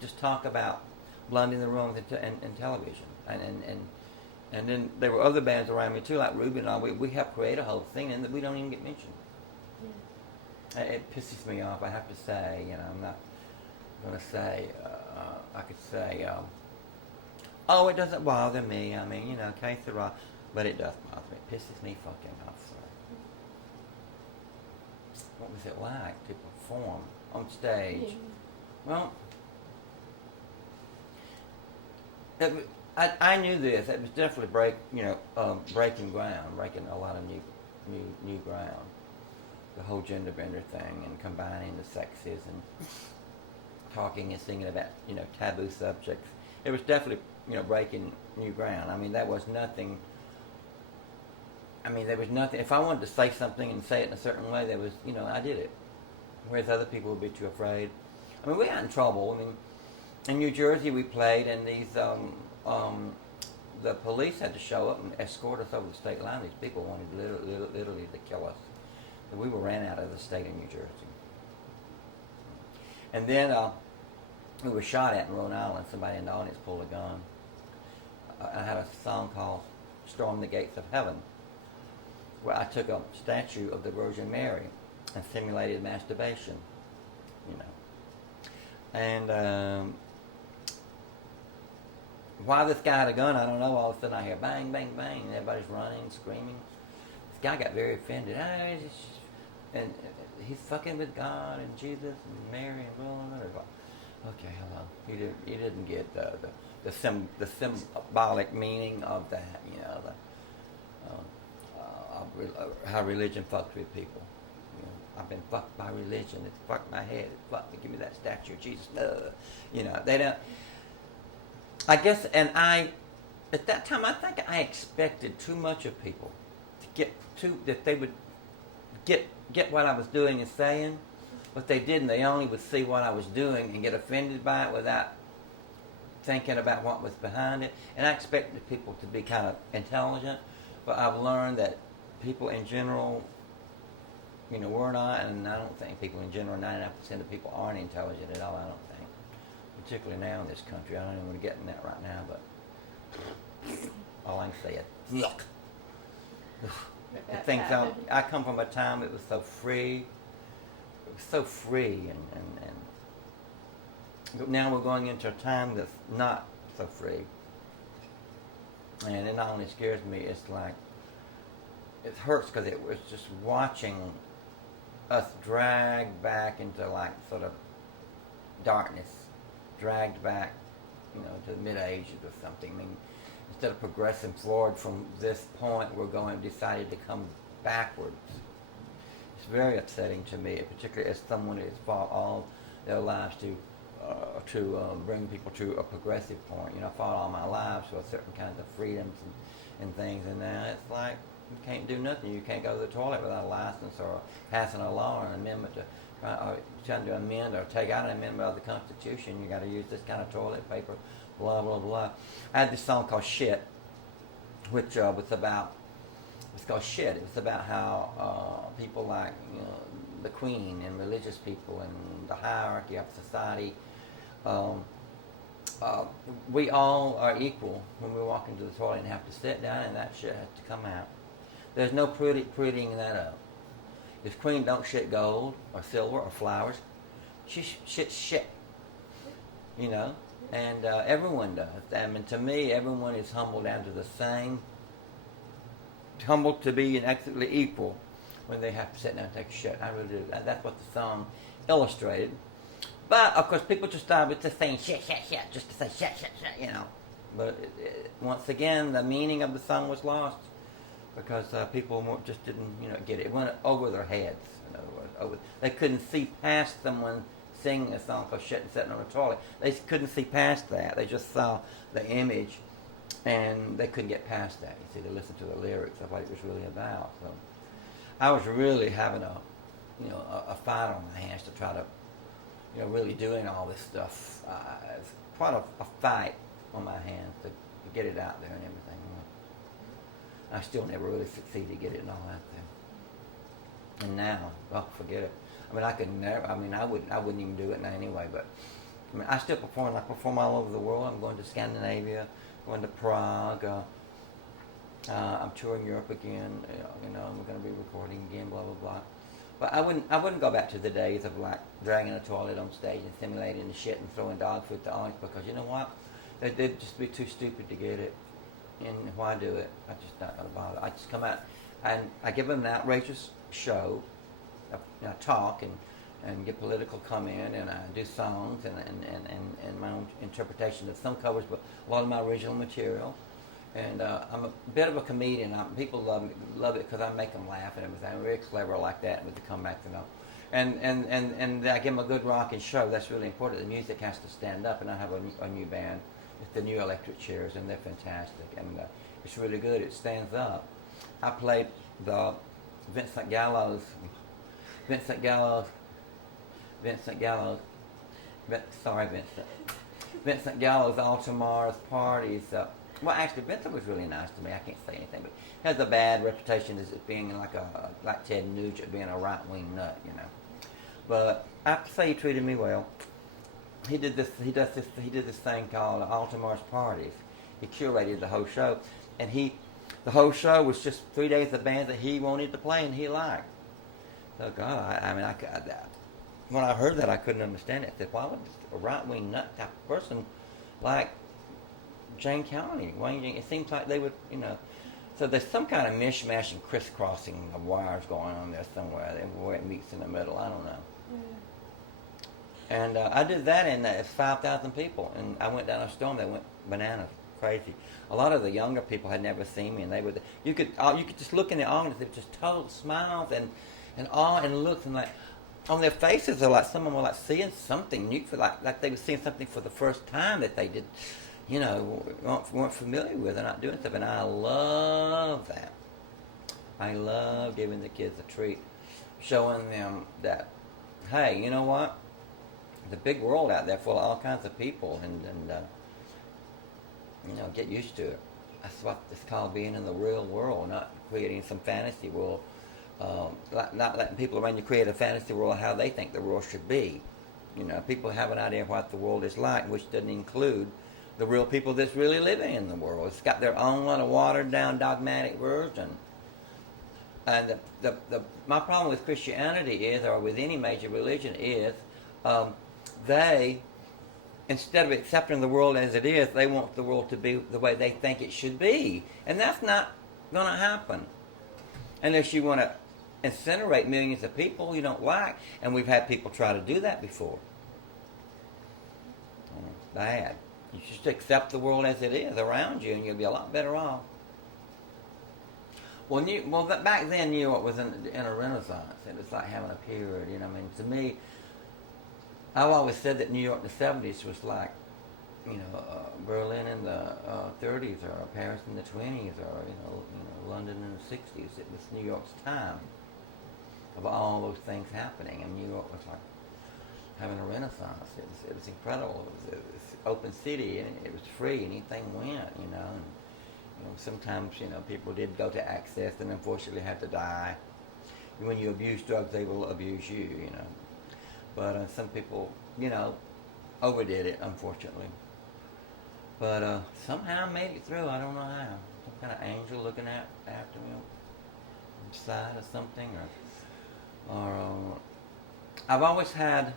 Just talk about Blondie and the Ramones and television, and then there were other bands around me too, like Ruby and all. We helped create a whole thing, and we don't even get mentioned. It pisses me off, I have to say. I'm not going to say. I could say, oh, it doesn't bother me. I mean, Keith the Rock, but it does bother me. It pisses me fucking off. So. What was it like to perform on stage? Well, I knew this. It was definitely breaking ground, breaking a lot of new ground. The whole gender bender thing and combining the sexes and talking and singing about taboo subjects. It was definitely breaking new ground. I mean, there was nothing. If I wanted to say something and say it in a certain way, there was I did it. Whereas other people would be too afraid. I mean, we got in trouble. I mean, in New Jersey we played, and these the police had to show up and escort us over the state line. These people wanted literally to kill us. So we were ran out of the state of New Jersey. And then we were shot at in Rhode Island. Somebody in the audience pulled a gun. I had a song called Storm the Gates of Heaven, where I took a statue of the Virgin Mary and simulated masturbation, And why this guy had a gun, I don't know. All of a sudden I hear bang, bang, bang, and everybody's running, screaming. This guy got very offended. And he's fucking with God and Jesus and Mary and blah, blah, blah. Okay, hello. He didn't get the symbolic meaning of that, how religion fucks with people. I've been fucked by religion. It's fucked my head. It's fucked me. Give me that statue of Jesus. They don't. I guess, and at that time, I think I expected too much of people that they would get what I was doing and saying. But they didn't. They only would see what I was doing and get offended by it without thinking about what was behind it. And I expected people to be kind of intelligent, but I've learned that people in general, we're not, and I don't think people in general, 99% of people aren't intelligent at all, I don't think. Particularly now in this country. I don't even want to get in that right now, but all I can say is, yuck. I come from a time that was so free. It was so free, but now we're going into a time that's not so free. And it not only scares me, it's like, it hurts because it was just watching us dragged back into like sort of darkness, dragged back, to the mid-ages or something. I mean, instead of progressing forward from this point, decided to come backwards. It's very upsetting to me, particularly as someone who has fought all their lives to bring people to a progressive point. I fought all my lives for certain kinds of freedoms and things, and now it's like you can't do nothing. You can't go to the toilet without a license or passing a law or an amendment trying to amend or take out an amendment of the Constitution. You got to use this kind of toilet paper, blah blah blah. I had this song called "Shit," which was about. It's called Shit. It was about how people like the Queen and religious people and the hierarchy of society, we all are equal when we walk into the toilet and have to sit down, and that shit has to come out. There's no prettying that up. This Queen don't shit gold or silver or flowers. She shits shit. And everyone does. I mean, to me, everyone is humbled down to the same humbled to be and absolutely equal when they have to sit down and take a shit. I really do. That's what the song illustrated. But of course, people just started just saying shit, just to say shit, But once again, the meaning of the song was lost because people just didn't, get it. It went over their heads. In other words, they couldn't see past someone singing a song called "Shit" and sitting on a toilet. They couldn't see past that. They just saw the image, and they couldn't get past that. You see, they listened to the lyrics of what it was really about. So I was really having a fight on my hands to try to, really doing all this stuff. It's quite a fight on my hands to get it out there and everything. I still never really succeeded to get it all out there. And now, well, forget it. I mean, I could never. I mean, I wouldn't even do it now anyway. But I mean, I still perform. I perform all over the world. I'm going to Scandinavia, going to Prague. I'm touring Europe again. We're going to be recording again. Blah blah blah. But I wouldn't go back to the days of like dragging a toilet on stage and simulating the shit and throwing dog food to audience because you know what? They'd just be too stupid to get it. And why do it? I just not gonna bother. I just come out and I give them an outrageous show. I talk and get political comment and I do songs and my own interpretation of some covers, but a lot of my original material. And I'm a bit of a comedian. People love it because I make them laugh and everything. I'm very clever like that with the comebacks and all. And I give them a good rocking show. That's really important. The music has to stand up, and I have a new band. It's the New Electric Chairs, and they're fantastic. And it's really good. It stands up. I played the Vincent Gallows, Vincent Gallows, Altamar's parties. Well, actually, Vincent was really nice to me. I can't say anything, but he has a bad reputation as being like Ted Nugent, being a right-wing nut, But I have to say he treated me well. He did this thing called Altamar's Parties. He curated the whole show, and the whole show was just 3 days of bands that he wanted to play and he liked. So God, when I heard that, I couldn't understand it. I said, why would a right-wing nut type of person like Jayne County? It seems like they would, So there's some kind of mishmash and crisscrossing of wires going on there somewhere, where it meets in the middle. I don't know. And I did that, and it's 5,000 people. And I went down a storm. They went bananas, crazy. A lot of the younger people had never seen me, and they would. You could just look in the audience. They were just total smiles and awe and looks, and like on their faces, they're like some of them were like seeing something new, like they were seeing something for the first time that they did, weren't familiar with. They're not doing stuff, and I love that. I love giving the kids a treat, showing them that, hey, you know what? There's a big world out there full of all kinds of people, and get used to it. That's what it's called, being in the real world, not creating some fantasy world. Not letting people around you create a fantasy world how they think the world should be. People have an idea of what the world is like, which doesn't include the real people that's really living in the world. It's got their own little watered-down, dogmatic version. And my problem with Christianity is, or with any major religion, is they, instead of accepting the world as it is, they want the world to be the way they think it should be. And that's not going to happen unless you want to incinerate millions of people you don't like. And we've had people try to do that before. It's bad. You just accept the world as it is around you, and you'll be a lot better off. Well, back then, New York was in a renaissance. It was like having a period. To me, I've always said that New York in the 70s was like, Berlin in the 30s, or Paris in the 20s, or London in the 60s. It was New York's time of all those things happening, and New York was like having a renaissance. It was incredible. It was open city, and it was free. Anything went, And, sometimes people did go to access, and unfortunately had to die. And when you abuse drugs, they will abuse you. But some people, overdid it, unfortunately. But somehow I made it through. I don't know how. Some kind of angel looking after me inside or something, or I've always had.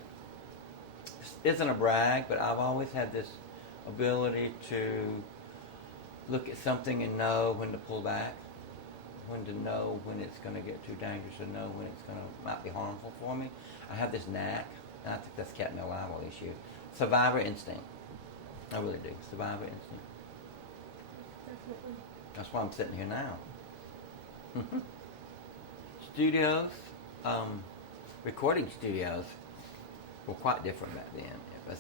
This isn't a brag, but I've always had this ability to look at something and know when to pull back. when to know when it's going to get too dangerous, to know when it's going to might be harmful for me. I have this knack, and I think that's kept me alive all these years. Survivor instinct. I really do. Survivor instinct. Definitely. That's why I'm sitting here now. Studios, recording studios were quite different back then. It was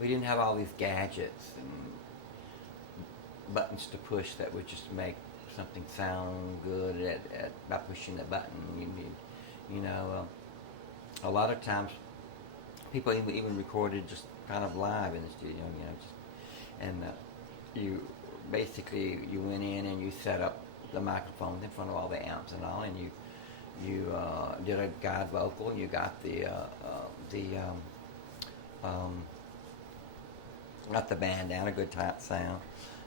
we didn't have all these gadgets and buttons to push that would just make something sound good by pushing the button. A lot of times people even recorded just kind of live in the studio, you basically you went in and you set up the microphones in front of all the amps and all, and you did a guide vocal. You got got the band down, a good tight sound,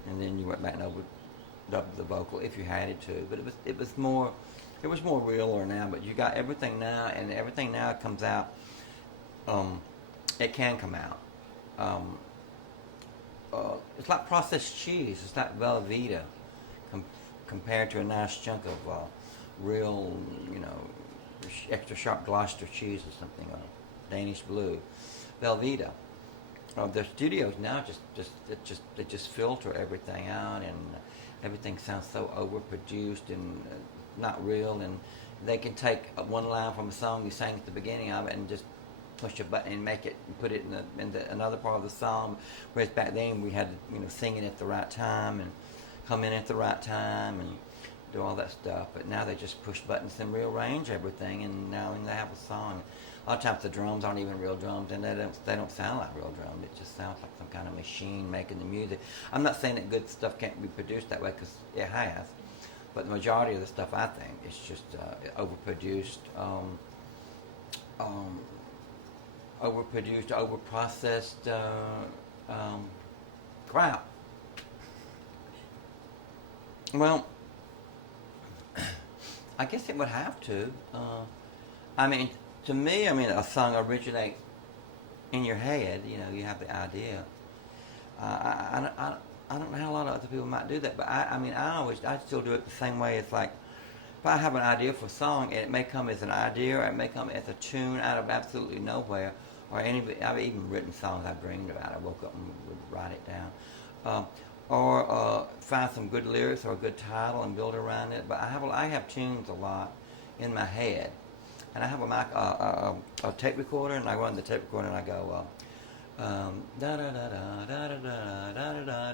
and then you went back and overdubbed the vocal if you had it to. But it was more realer now. But you got everything now, and everything now comes out. It can come out. It's like processed cheese. It's like Velveeta compared to a nice chunk of real, extra sharp Gloucester cheese or something, or Danish blue. Velveeta. The studios now just filter everything out, and everything sounds so overproduced and not real. And they can take one line from a song you sang at the beginning of it and just push a button and make it and put it in another part of the song. Whereas back then we had to sing it at the right time and come in at the right time and do all that stuff. But now they just push buttons and rearrange everything, and now they have a song. A lot of times the drums aren't even real drums, and they don't sound like real drums. It just sounds like some kind of machine making the music. I'm not saying that good stuff can't be produced that way, because it has, but the majority of the stuff, I think, is just overproduced, overprocessed crap. Well, I guess it would have to. To me, a song originates in your head. You have the idea. I don't know how a lot of other people might do that, but I still do it the same way. It's like, if I have an idea for a song, and it may come as an idea, or it may come as a tune out of absolutely nowhere, I've even written songs I dreamed about. I woke up and would write it down. Or find some good lyrics or a good title and build around it. But I have tunes a lot in my head, and I have a tape recorder, and I run the tape recorder and I go da da da da da da da da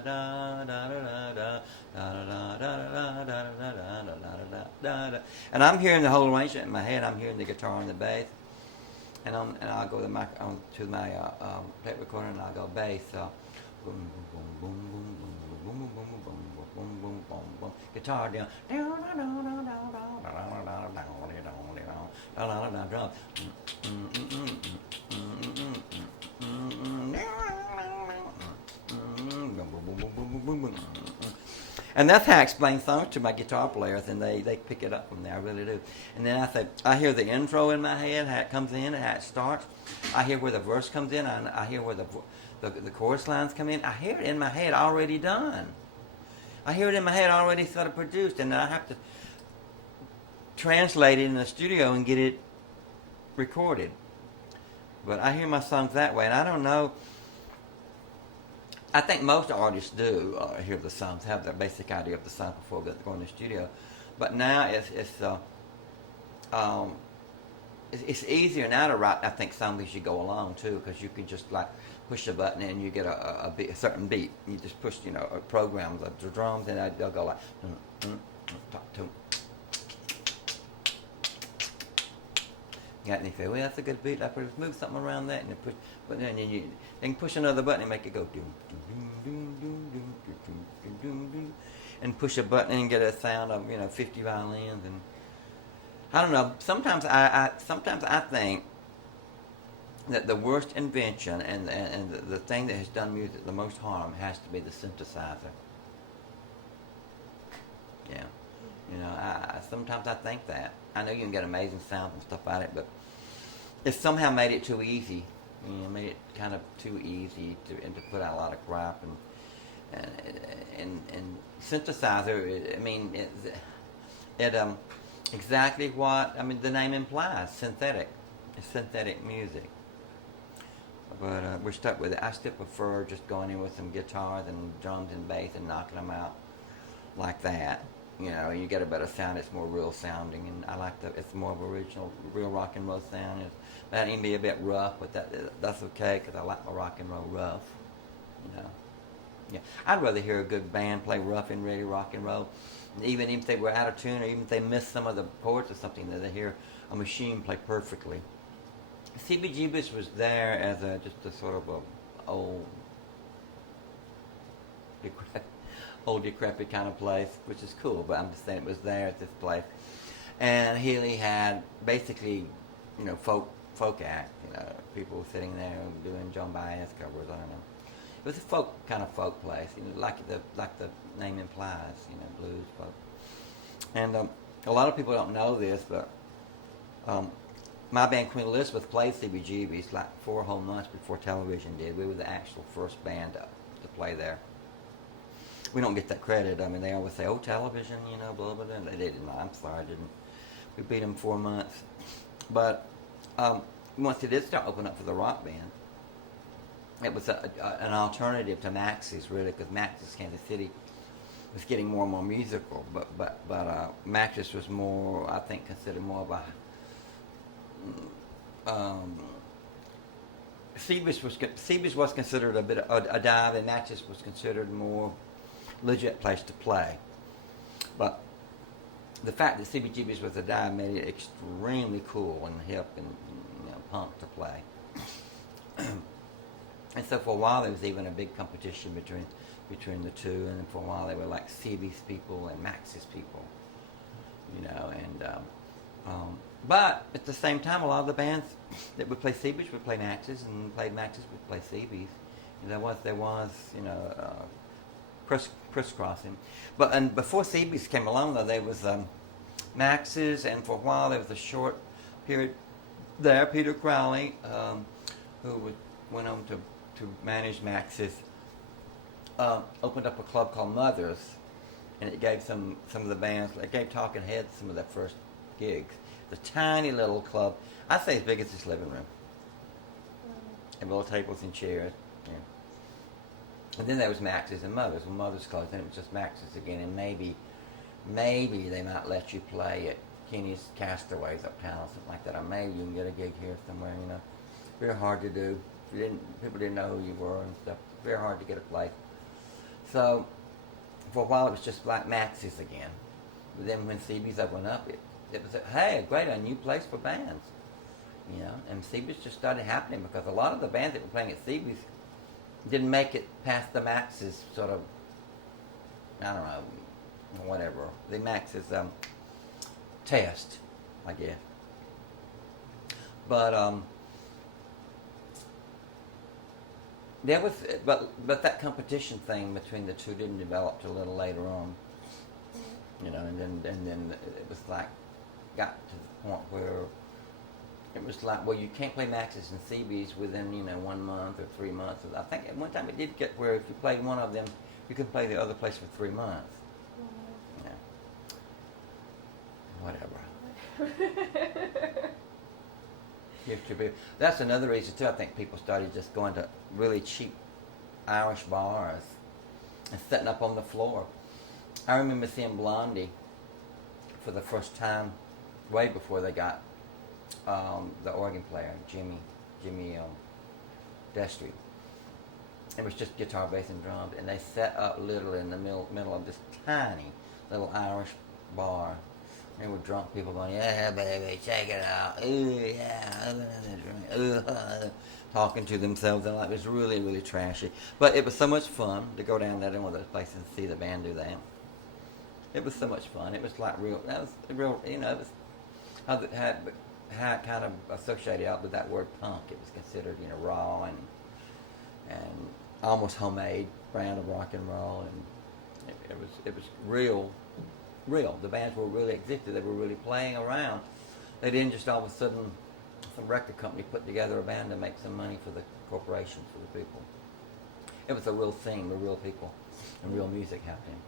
da da, and I'm hearing the whole arrangement in my head. I'm hearing the guitar and the bass, and I'll go to my tape recorder and I'll go bass. Boom boom boom boom boom boom boom boom boom boom boom boom boom. Guitar down. Drum. And that's how I explain songs to my guitar players, and they pick it up from there. I really do. And then I hear the intro in my head, how it comes in and how it starts. I hear where the verse comes in. I hear where the chorus lines come in. I hear it in my head already done. I hear it in my head already sort of produced, and I have to translate it in the studio and get it recorded. But I hear my songs that way, and I don't know. I think most artists do hear the songs, have their basic idea of the song before they go in the studio. But now it's easier now to write, I think, songs as you go along too, because you can just like push a button and you get a certain beat. You just push, programs, the drums, and they'll go like. And they say, well, that's a good beat. Let's move something around that, and push. But then you can push another button and make it go and push a button and get a sound of 50 violins. And I don't know. Sometimes I think that the worst invention and the thing that has done music the most harm has to be the synthesizer. Yeah. Sometimes I think that. I know you can get amazing sounds and stuff out of it, but it somehow made it too easy. Made it kind of too easy to put out a lot of crap. and synthesizer. I mean, it exactly what the name implies. Synthetic. It's synthetic music. But we're stuck with it. I still prefer just going in with some guitars and drums and bass and knocking them out like that. You get a better sound. It's more real sounding, and I like it's more of original, real rock and roll sound. That can be a bit rough, but that's okay because I like my rock and roll rough. Yeah, I'd rather hear a good band play rough and ready rock and roll, even if they were out of tune or even if they missed some of the chords or something. That they hear a machine play perfectly. CBGB's was there as just a sort of a old decrepit kind of place, which is cool, but I'm just saying it was there at this place. And Healy had basically, folk act, people sitting there doing Joan Baez covers, I don't know. It was a kind of folk place, like the name implies, blues folk. And a lot of people don't know this, but my band Queen Elizabeth played CBGB's like 4 whole months before television did. We were the actual first band to play there. We don't get that credit. They always say, "Oh, television," blah blah blah. They didn't. I'm sorry, I didn't. We beat them 4 months, but once it did start opening up for the rock band, it was an alternative to Max's, really, because Max's Kansas City was getting more and more musical, but Max's was more, I think, considered more of a Seabees was considered a bit of a dive, and Max's was considered more legit place to play. But the fact that CBGB's was a dive made it extremely cool and hip and punk to play. And so for a while there was even a big competition between the two, and for a while they were like CB's people and Max's people, but at the same time, a lot of the bands that would play CB's would play Max's, and played Max's would play CB's. There was crisscrossing. And before CB's came along, though, there was Max's, and for a while there was a short period there. Peter Crowley, who went on to manage Max's, opened up a club called Mothers, and it gave some of the bands, it gave Talking Heads some of their first gigs. The tiny little club, I'd say as big as this living room. And little tables and chairs. Yeah. And then there was Max's and Mothers. When Mothers closed, then it was just Max's again. And maybe they might let you play at Kenny's Castaways uptown or something like that. Or maybe you can get a gig here somewhere, Very hard to do. People didn't know who you were and stuff. Very hard to get a place. So for a while it was just like Max's again. But then when CB's opened up, it was a great, a new place for bands, and CB's just started happening because a lot of the bands that were playing at CB's didn't make it past the Max's sort of, I don't know, whatever, the Max's test, I guess. But there was, but that competition thing between the two didn't develop till a little later on, and then it was like, got to the point where it was like, well, you can't play Max's and CB's within 1 month or 3 months. I think at one time it did get where if you played one of them, you could play the other place for 3 months. Whatever. That's another reason too. I think people started just going to really cheap Irish bars and setting up on the floor. I remember seeing Blondie for the first time way before they got the organ player, Jimmy Destry. It was just guitar, bass, and drums, and they set up literally in the middle of this tiny little Irish bar. They were drunk people going, "Yeah, baby, check it out. Ooh, yeah, talking to themselves, and it was really, really trashy. But it was so much fun to go down there in one of those places and see the band do that. It was so much fun. It was like real. That was real. It was had kind of associated out with that word punk. It was considered, raw and almost homemade brand of rock and roll, and it was real. The bands were really existed. They were really playing around. They didn't just all of a sudden some record company put together a band to make some money for the corporation, for the people. It was a real thing with real people and real music happening.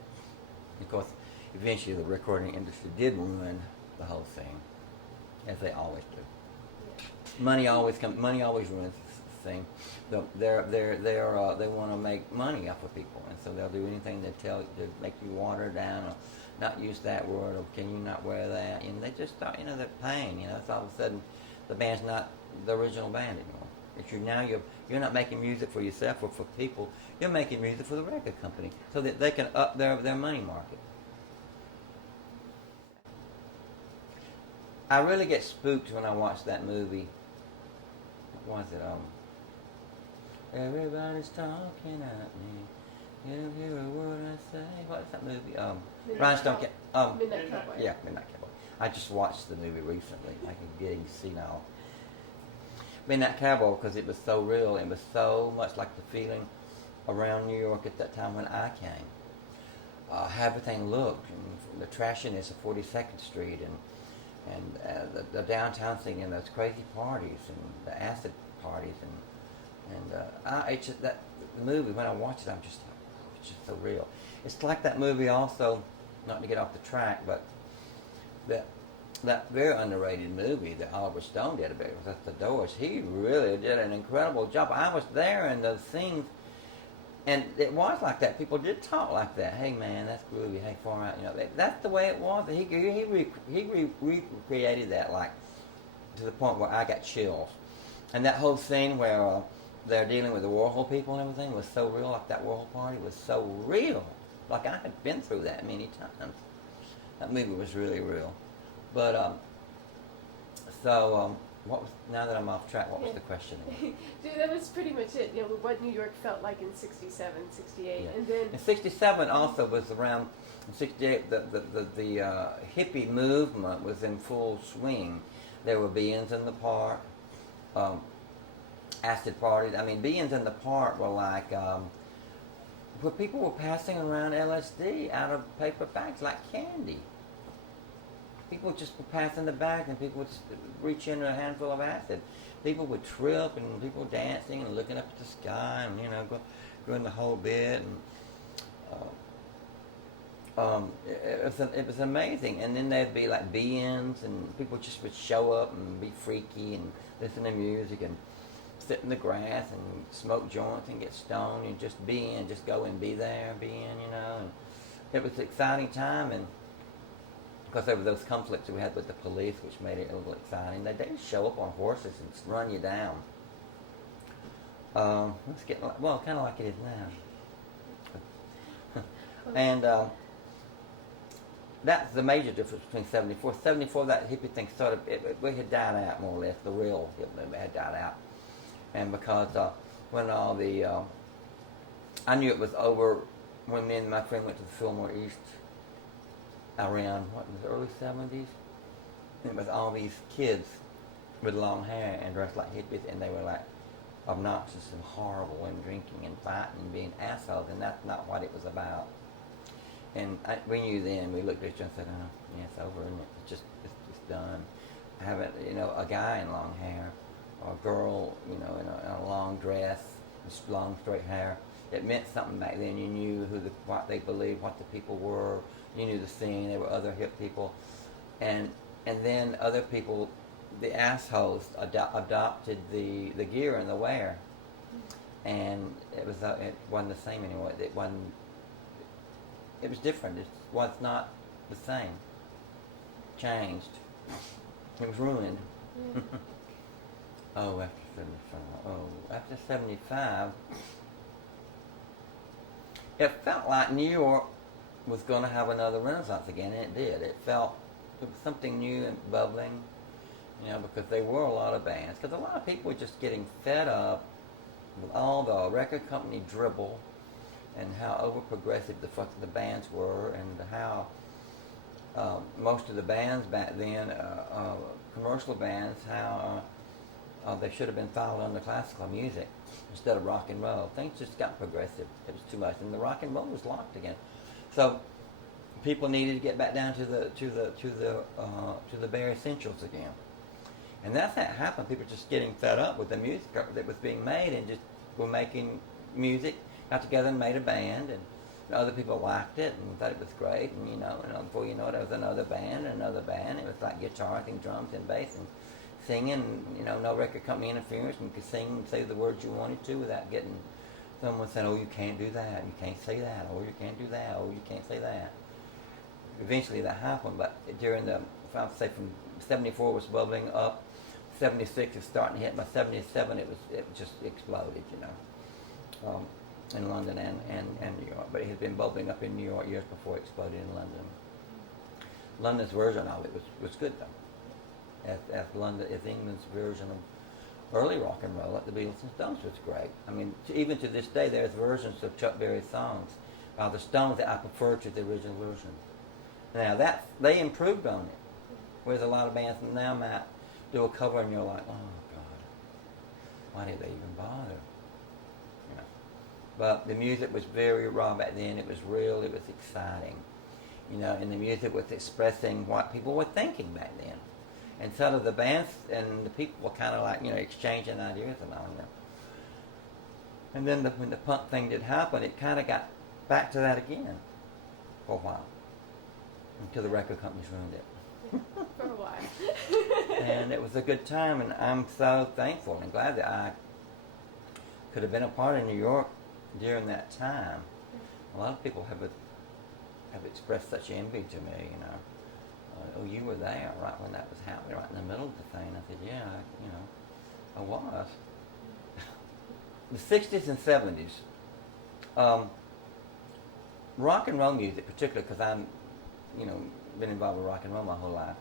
Of course, eventually the recording industry did ruin the whole thing, as they always do. Money always ruins the thing. They want to make money off of people, and so they'll do anything to make you water down or not use that word, or can you not wear that? And they just start, they're paying. It's all of a sudden the band's not the original band anymore. You're not making music for yourself or for people. You're making music for the record company so that they can up their money market. I really get spooked when I watch that movie. What was it? Everybody's talking at me. You don't hear a word I say. What is that movie? Rhinestone Cowboy. Midnight Cowboy. Yeah, Midnight Cowboy. I just watched the movie recently. I can getting senile. Midnight Cowboy, because it was so real. It was so much like the feeling around New York at that time when I came. How everything looked, and the trashiness of 42nd Street, and the downtown thing, and those crazy parties, and the acid parties, it's just that the movie. When I watch it, I'm just like, oh, it's just so real. It's like that movie also, not to get off the track, but that very underrated movie that Oliver Stone did about it was at The Doors. He really did an incredible job. I was there in those scenes, and it was like that. People did talk like that. Hey man, that's groovy. Hey, far out. That's the way it was. He recreated that, like, to the point where I got chills. And that whole scene where they're dealing with the Warhol people and everything was so real. Like that Warhol party was so real. Like I had been through that many times. That movie was really real. But now that I'm off track, what was the question again? Dude, that was pretty much it. What New York felt like in '67, '68, Yeah. and then in '67 also was around. In '68, the hippie movement was in full swing. There were beings in the park, acid parties. I mean, beings in the park were like where people were passing around LSD out of paper bags like candy. People just were passing the bag, and people would reach into a handful of acid. People would trip, and people dancing and looking up at the sky, and going the whole bit. And it was amazing. And then there'd be like be-ins, and people just would show up and be freaky and listen to music and sit in the grass and smoke joints and get stoned and just be in, just go and be there, And it was an exciting time, and because there were those conflicts we had with the police, which made it a little exciting. They'd show up on horses and run you down. Let's get kind of like it is now. And that's the major difference between '74. '74, that hippie thing we had died out more or less. The real hippie movement had died out, and because when all the I knew it was over when me and my friend went to the Fillmore East. Around the early '70s, it was all these kids with long hair and dressed like hippies, and they were like obnoxious and horrible and drinking and fighting and being assholes, and that's not what it was about. And we knew then. We looked at each other and said, "Oh, yeah, it's over, isn't it? It's just done." I haven't, a guy in long hair, or a girl, in a long dress, long straight hair. It meant something back then. You knew what they believed, what the people were. You knew the scene. There were other hip people, and then other people, the assholes, adopted the gear and the wear, and it wasn't the same anymore. It wasn't. It was different. It was not the same. Changed. It was ruined. After '75. It felt like New York was going to have another renaissance again, and it did. It was something new and bubbling, because there were a lot of bands. Because a lot of people were just getting fed up with all the record company dribble and how over-progressive the bands were, and how most of the bands back then, commercial bands, how they should have been filed under classical music instead of rock and roll. Things just got progressive. It was too much, and the rock and roll was locked again. So people needed to get back down to the bare essentials again, and that's how it happened. People just getting fed up with the music that was being made, and just were making music got together and made a band, and other people liked it and thought it was great, and before you know it, there was another band and another band. It was like guitar, I think, drums and bass and singing, no record company interference, and you could sing and say the words you wanted to without getting someone saying, oh, you can't do that, you can't say that, or you can't do that, or you can't say that. Eventually that happened, but during I would say from 74 was bubbling up, 76 is starting to hit, by 77 it just exploded, in London and New York. But it had been bubbling up in New York years before it exploded in London. London's version of it was good though. As England's version of early rock and roll, like the Beatles and Stones, was great. I mean, even to this day, there's versions of Chuck Berry's songs by the Stones that I prefer to the original version. Now they improved on it, whereas a lot of bands now might do a cover and you're like, oh God, why did they even bother? But the music was very raw back then. It was real. It was exciting, and the music was expressing what people were thinking back then. And so the bands and the people were kind of like, exchanging ideas and all, And then when the punk thing did happen, it kind of got back to that again for a while, until the record companies ruined it. For a while. And it was a good time, and I'm so thankful and glad that I could have been a part of New York during that time. A lot of people have expressed such envy to me, oh, you were there right when that was happening, right in the middle of the thing. I said, yeah, I was. The 60s and 70s, rock and roll music, particularly because I'm, been involved with rock and roll my whole life,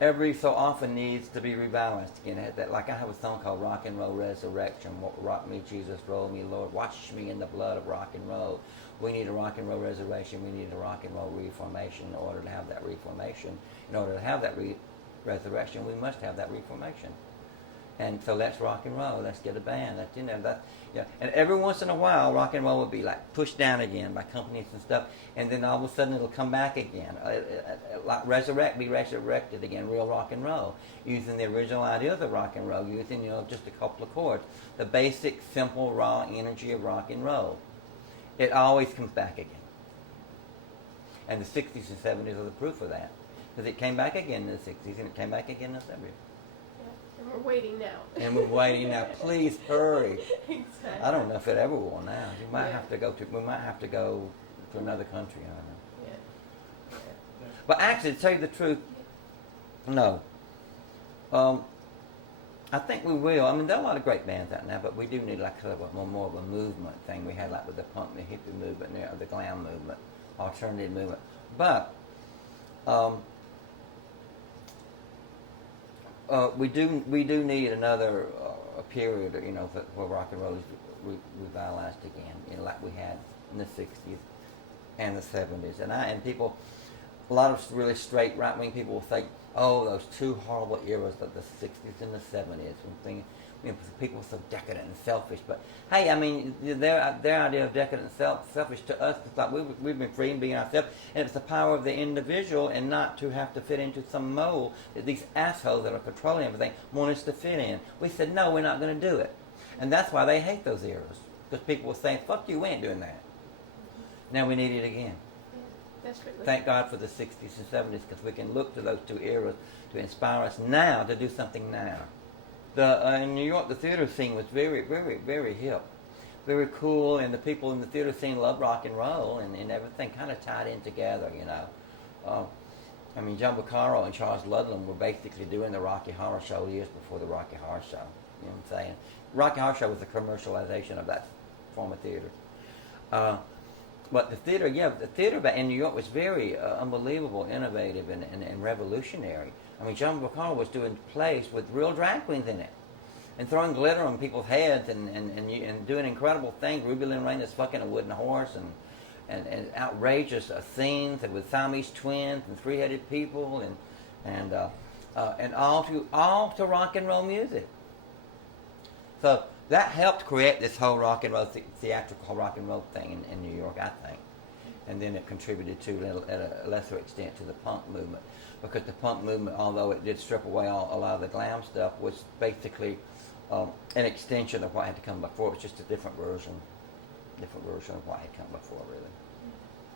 every so often needs to be revitalized again. Like I have a song called Rock and Roll Resurrection. Rock me, Jesus, roll me, Lord. Wash me in the blood of rock and roll. We need a rock and roll resurrection. We need a rock and roll reformation. In order to have that reformation, in order to have that resurrection, we must have that reformation. And so let's rock and roll. Let's get a band. And every once in a while, rock and roll will be like pushed down again by companies and stuff, and then all of a sudden it'll come back again, like be resurrected again, real rock and roll, using the original ideas of rock and roll, using just a couple of chords, the basic, simple, raw energy of rock and roll. It always comes back again. And the 60s and 70s are the proof of that, because it came back again in the 60s and it came back again in the 70s. And we're waiting now. And we're waiting now. Please hurry. Exactly. I don't know if it ever will now. We might have to go to another country. I don't know. Yeah. But actually, to tell you the truth, no. I think we will. I mean, there are a lot of great bands out now, but we do need like kind of more of a movement thing. We had like with the punk, the hippie movement, the glam movement, alternative movement. But we do need another period, where rock and roll is revitalized again, like we had in the 60s and the 70s. And people, a lot of really straight right-wing people will say, oh, those two horrible eras of the 60s and the 70s. People were so decadent and selfish. But hey, I mean, their idea of decadent and selfish to us is like we've been free and being ourselves, and it's the power of the individual and not to have to fit into some mold that these assholes that are controlling everything want us to fit in. We said, no, we're not going to do it. And that's why they hate those eras, because people were saying, fuck you, we ain't doing that. Now we need it again. Thank God for the 60s and 70s, because we can look to those two eras to inspire us now to do something now. In New York, the theater scene was very, very, very hip, very cool, and the people in the theater scene loved rock and roll, and everything kind of tied in together, I mean, John Vaccaro and Charles Ludlam were basically doing the Rocky Horror Show years before the Rocky Horror Show. You know what I'm saying? Rocky Horror Show was a commercialization of that form of theater. But the theater in New York was very unbelievable, innovative, and revolutionary. I mean, John Vaccaro was doing plays with real drag queens in it, and throwing glitter on people's heads, and doing incredible things. Ruby Lynn Rain is fucking a wooden horse, and outrageous scenes, and with Siamese twins and three-headed people, and all to rock and roll music. So that helped create this whole rock and roll theatrical rock and roll thing in New York, I think. And then it contributed at a lesser extent to the punk movement, because the punk movement, although it did strip away a lot of the glam stuff, was basically an extension of what had to come before. It was just a different version of what had come before, really.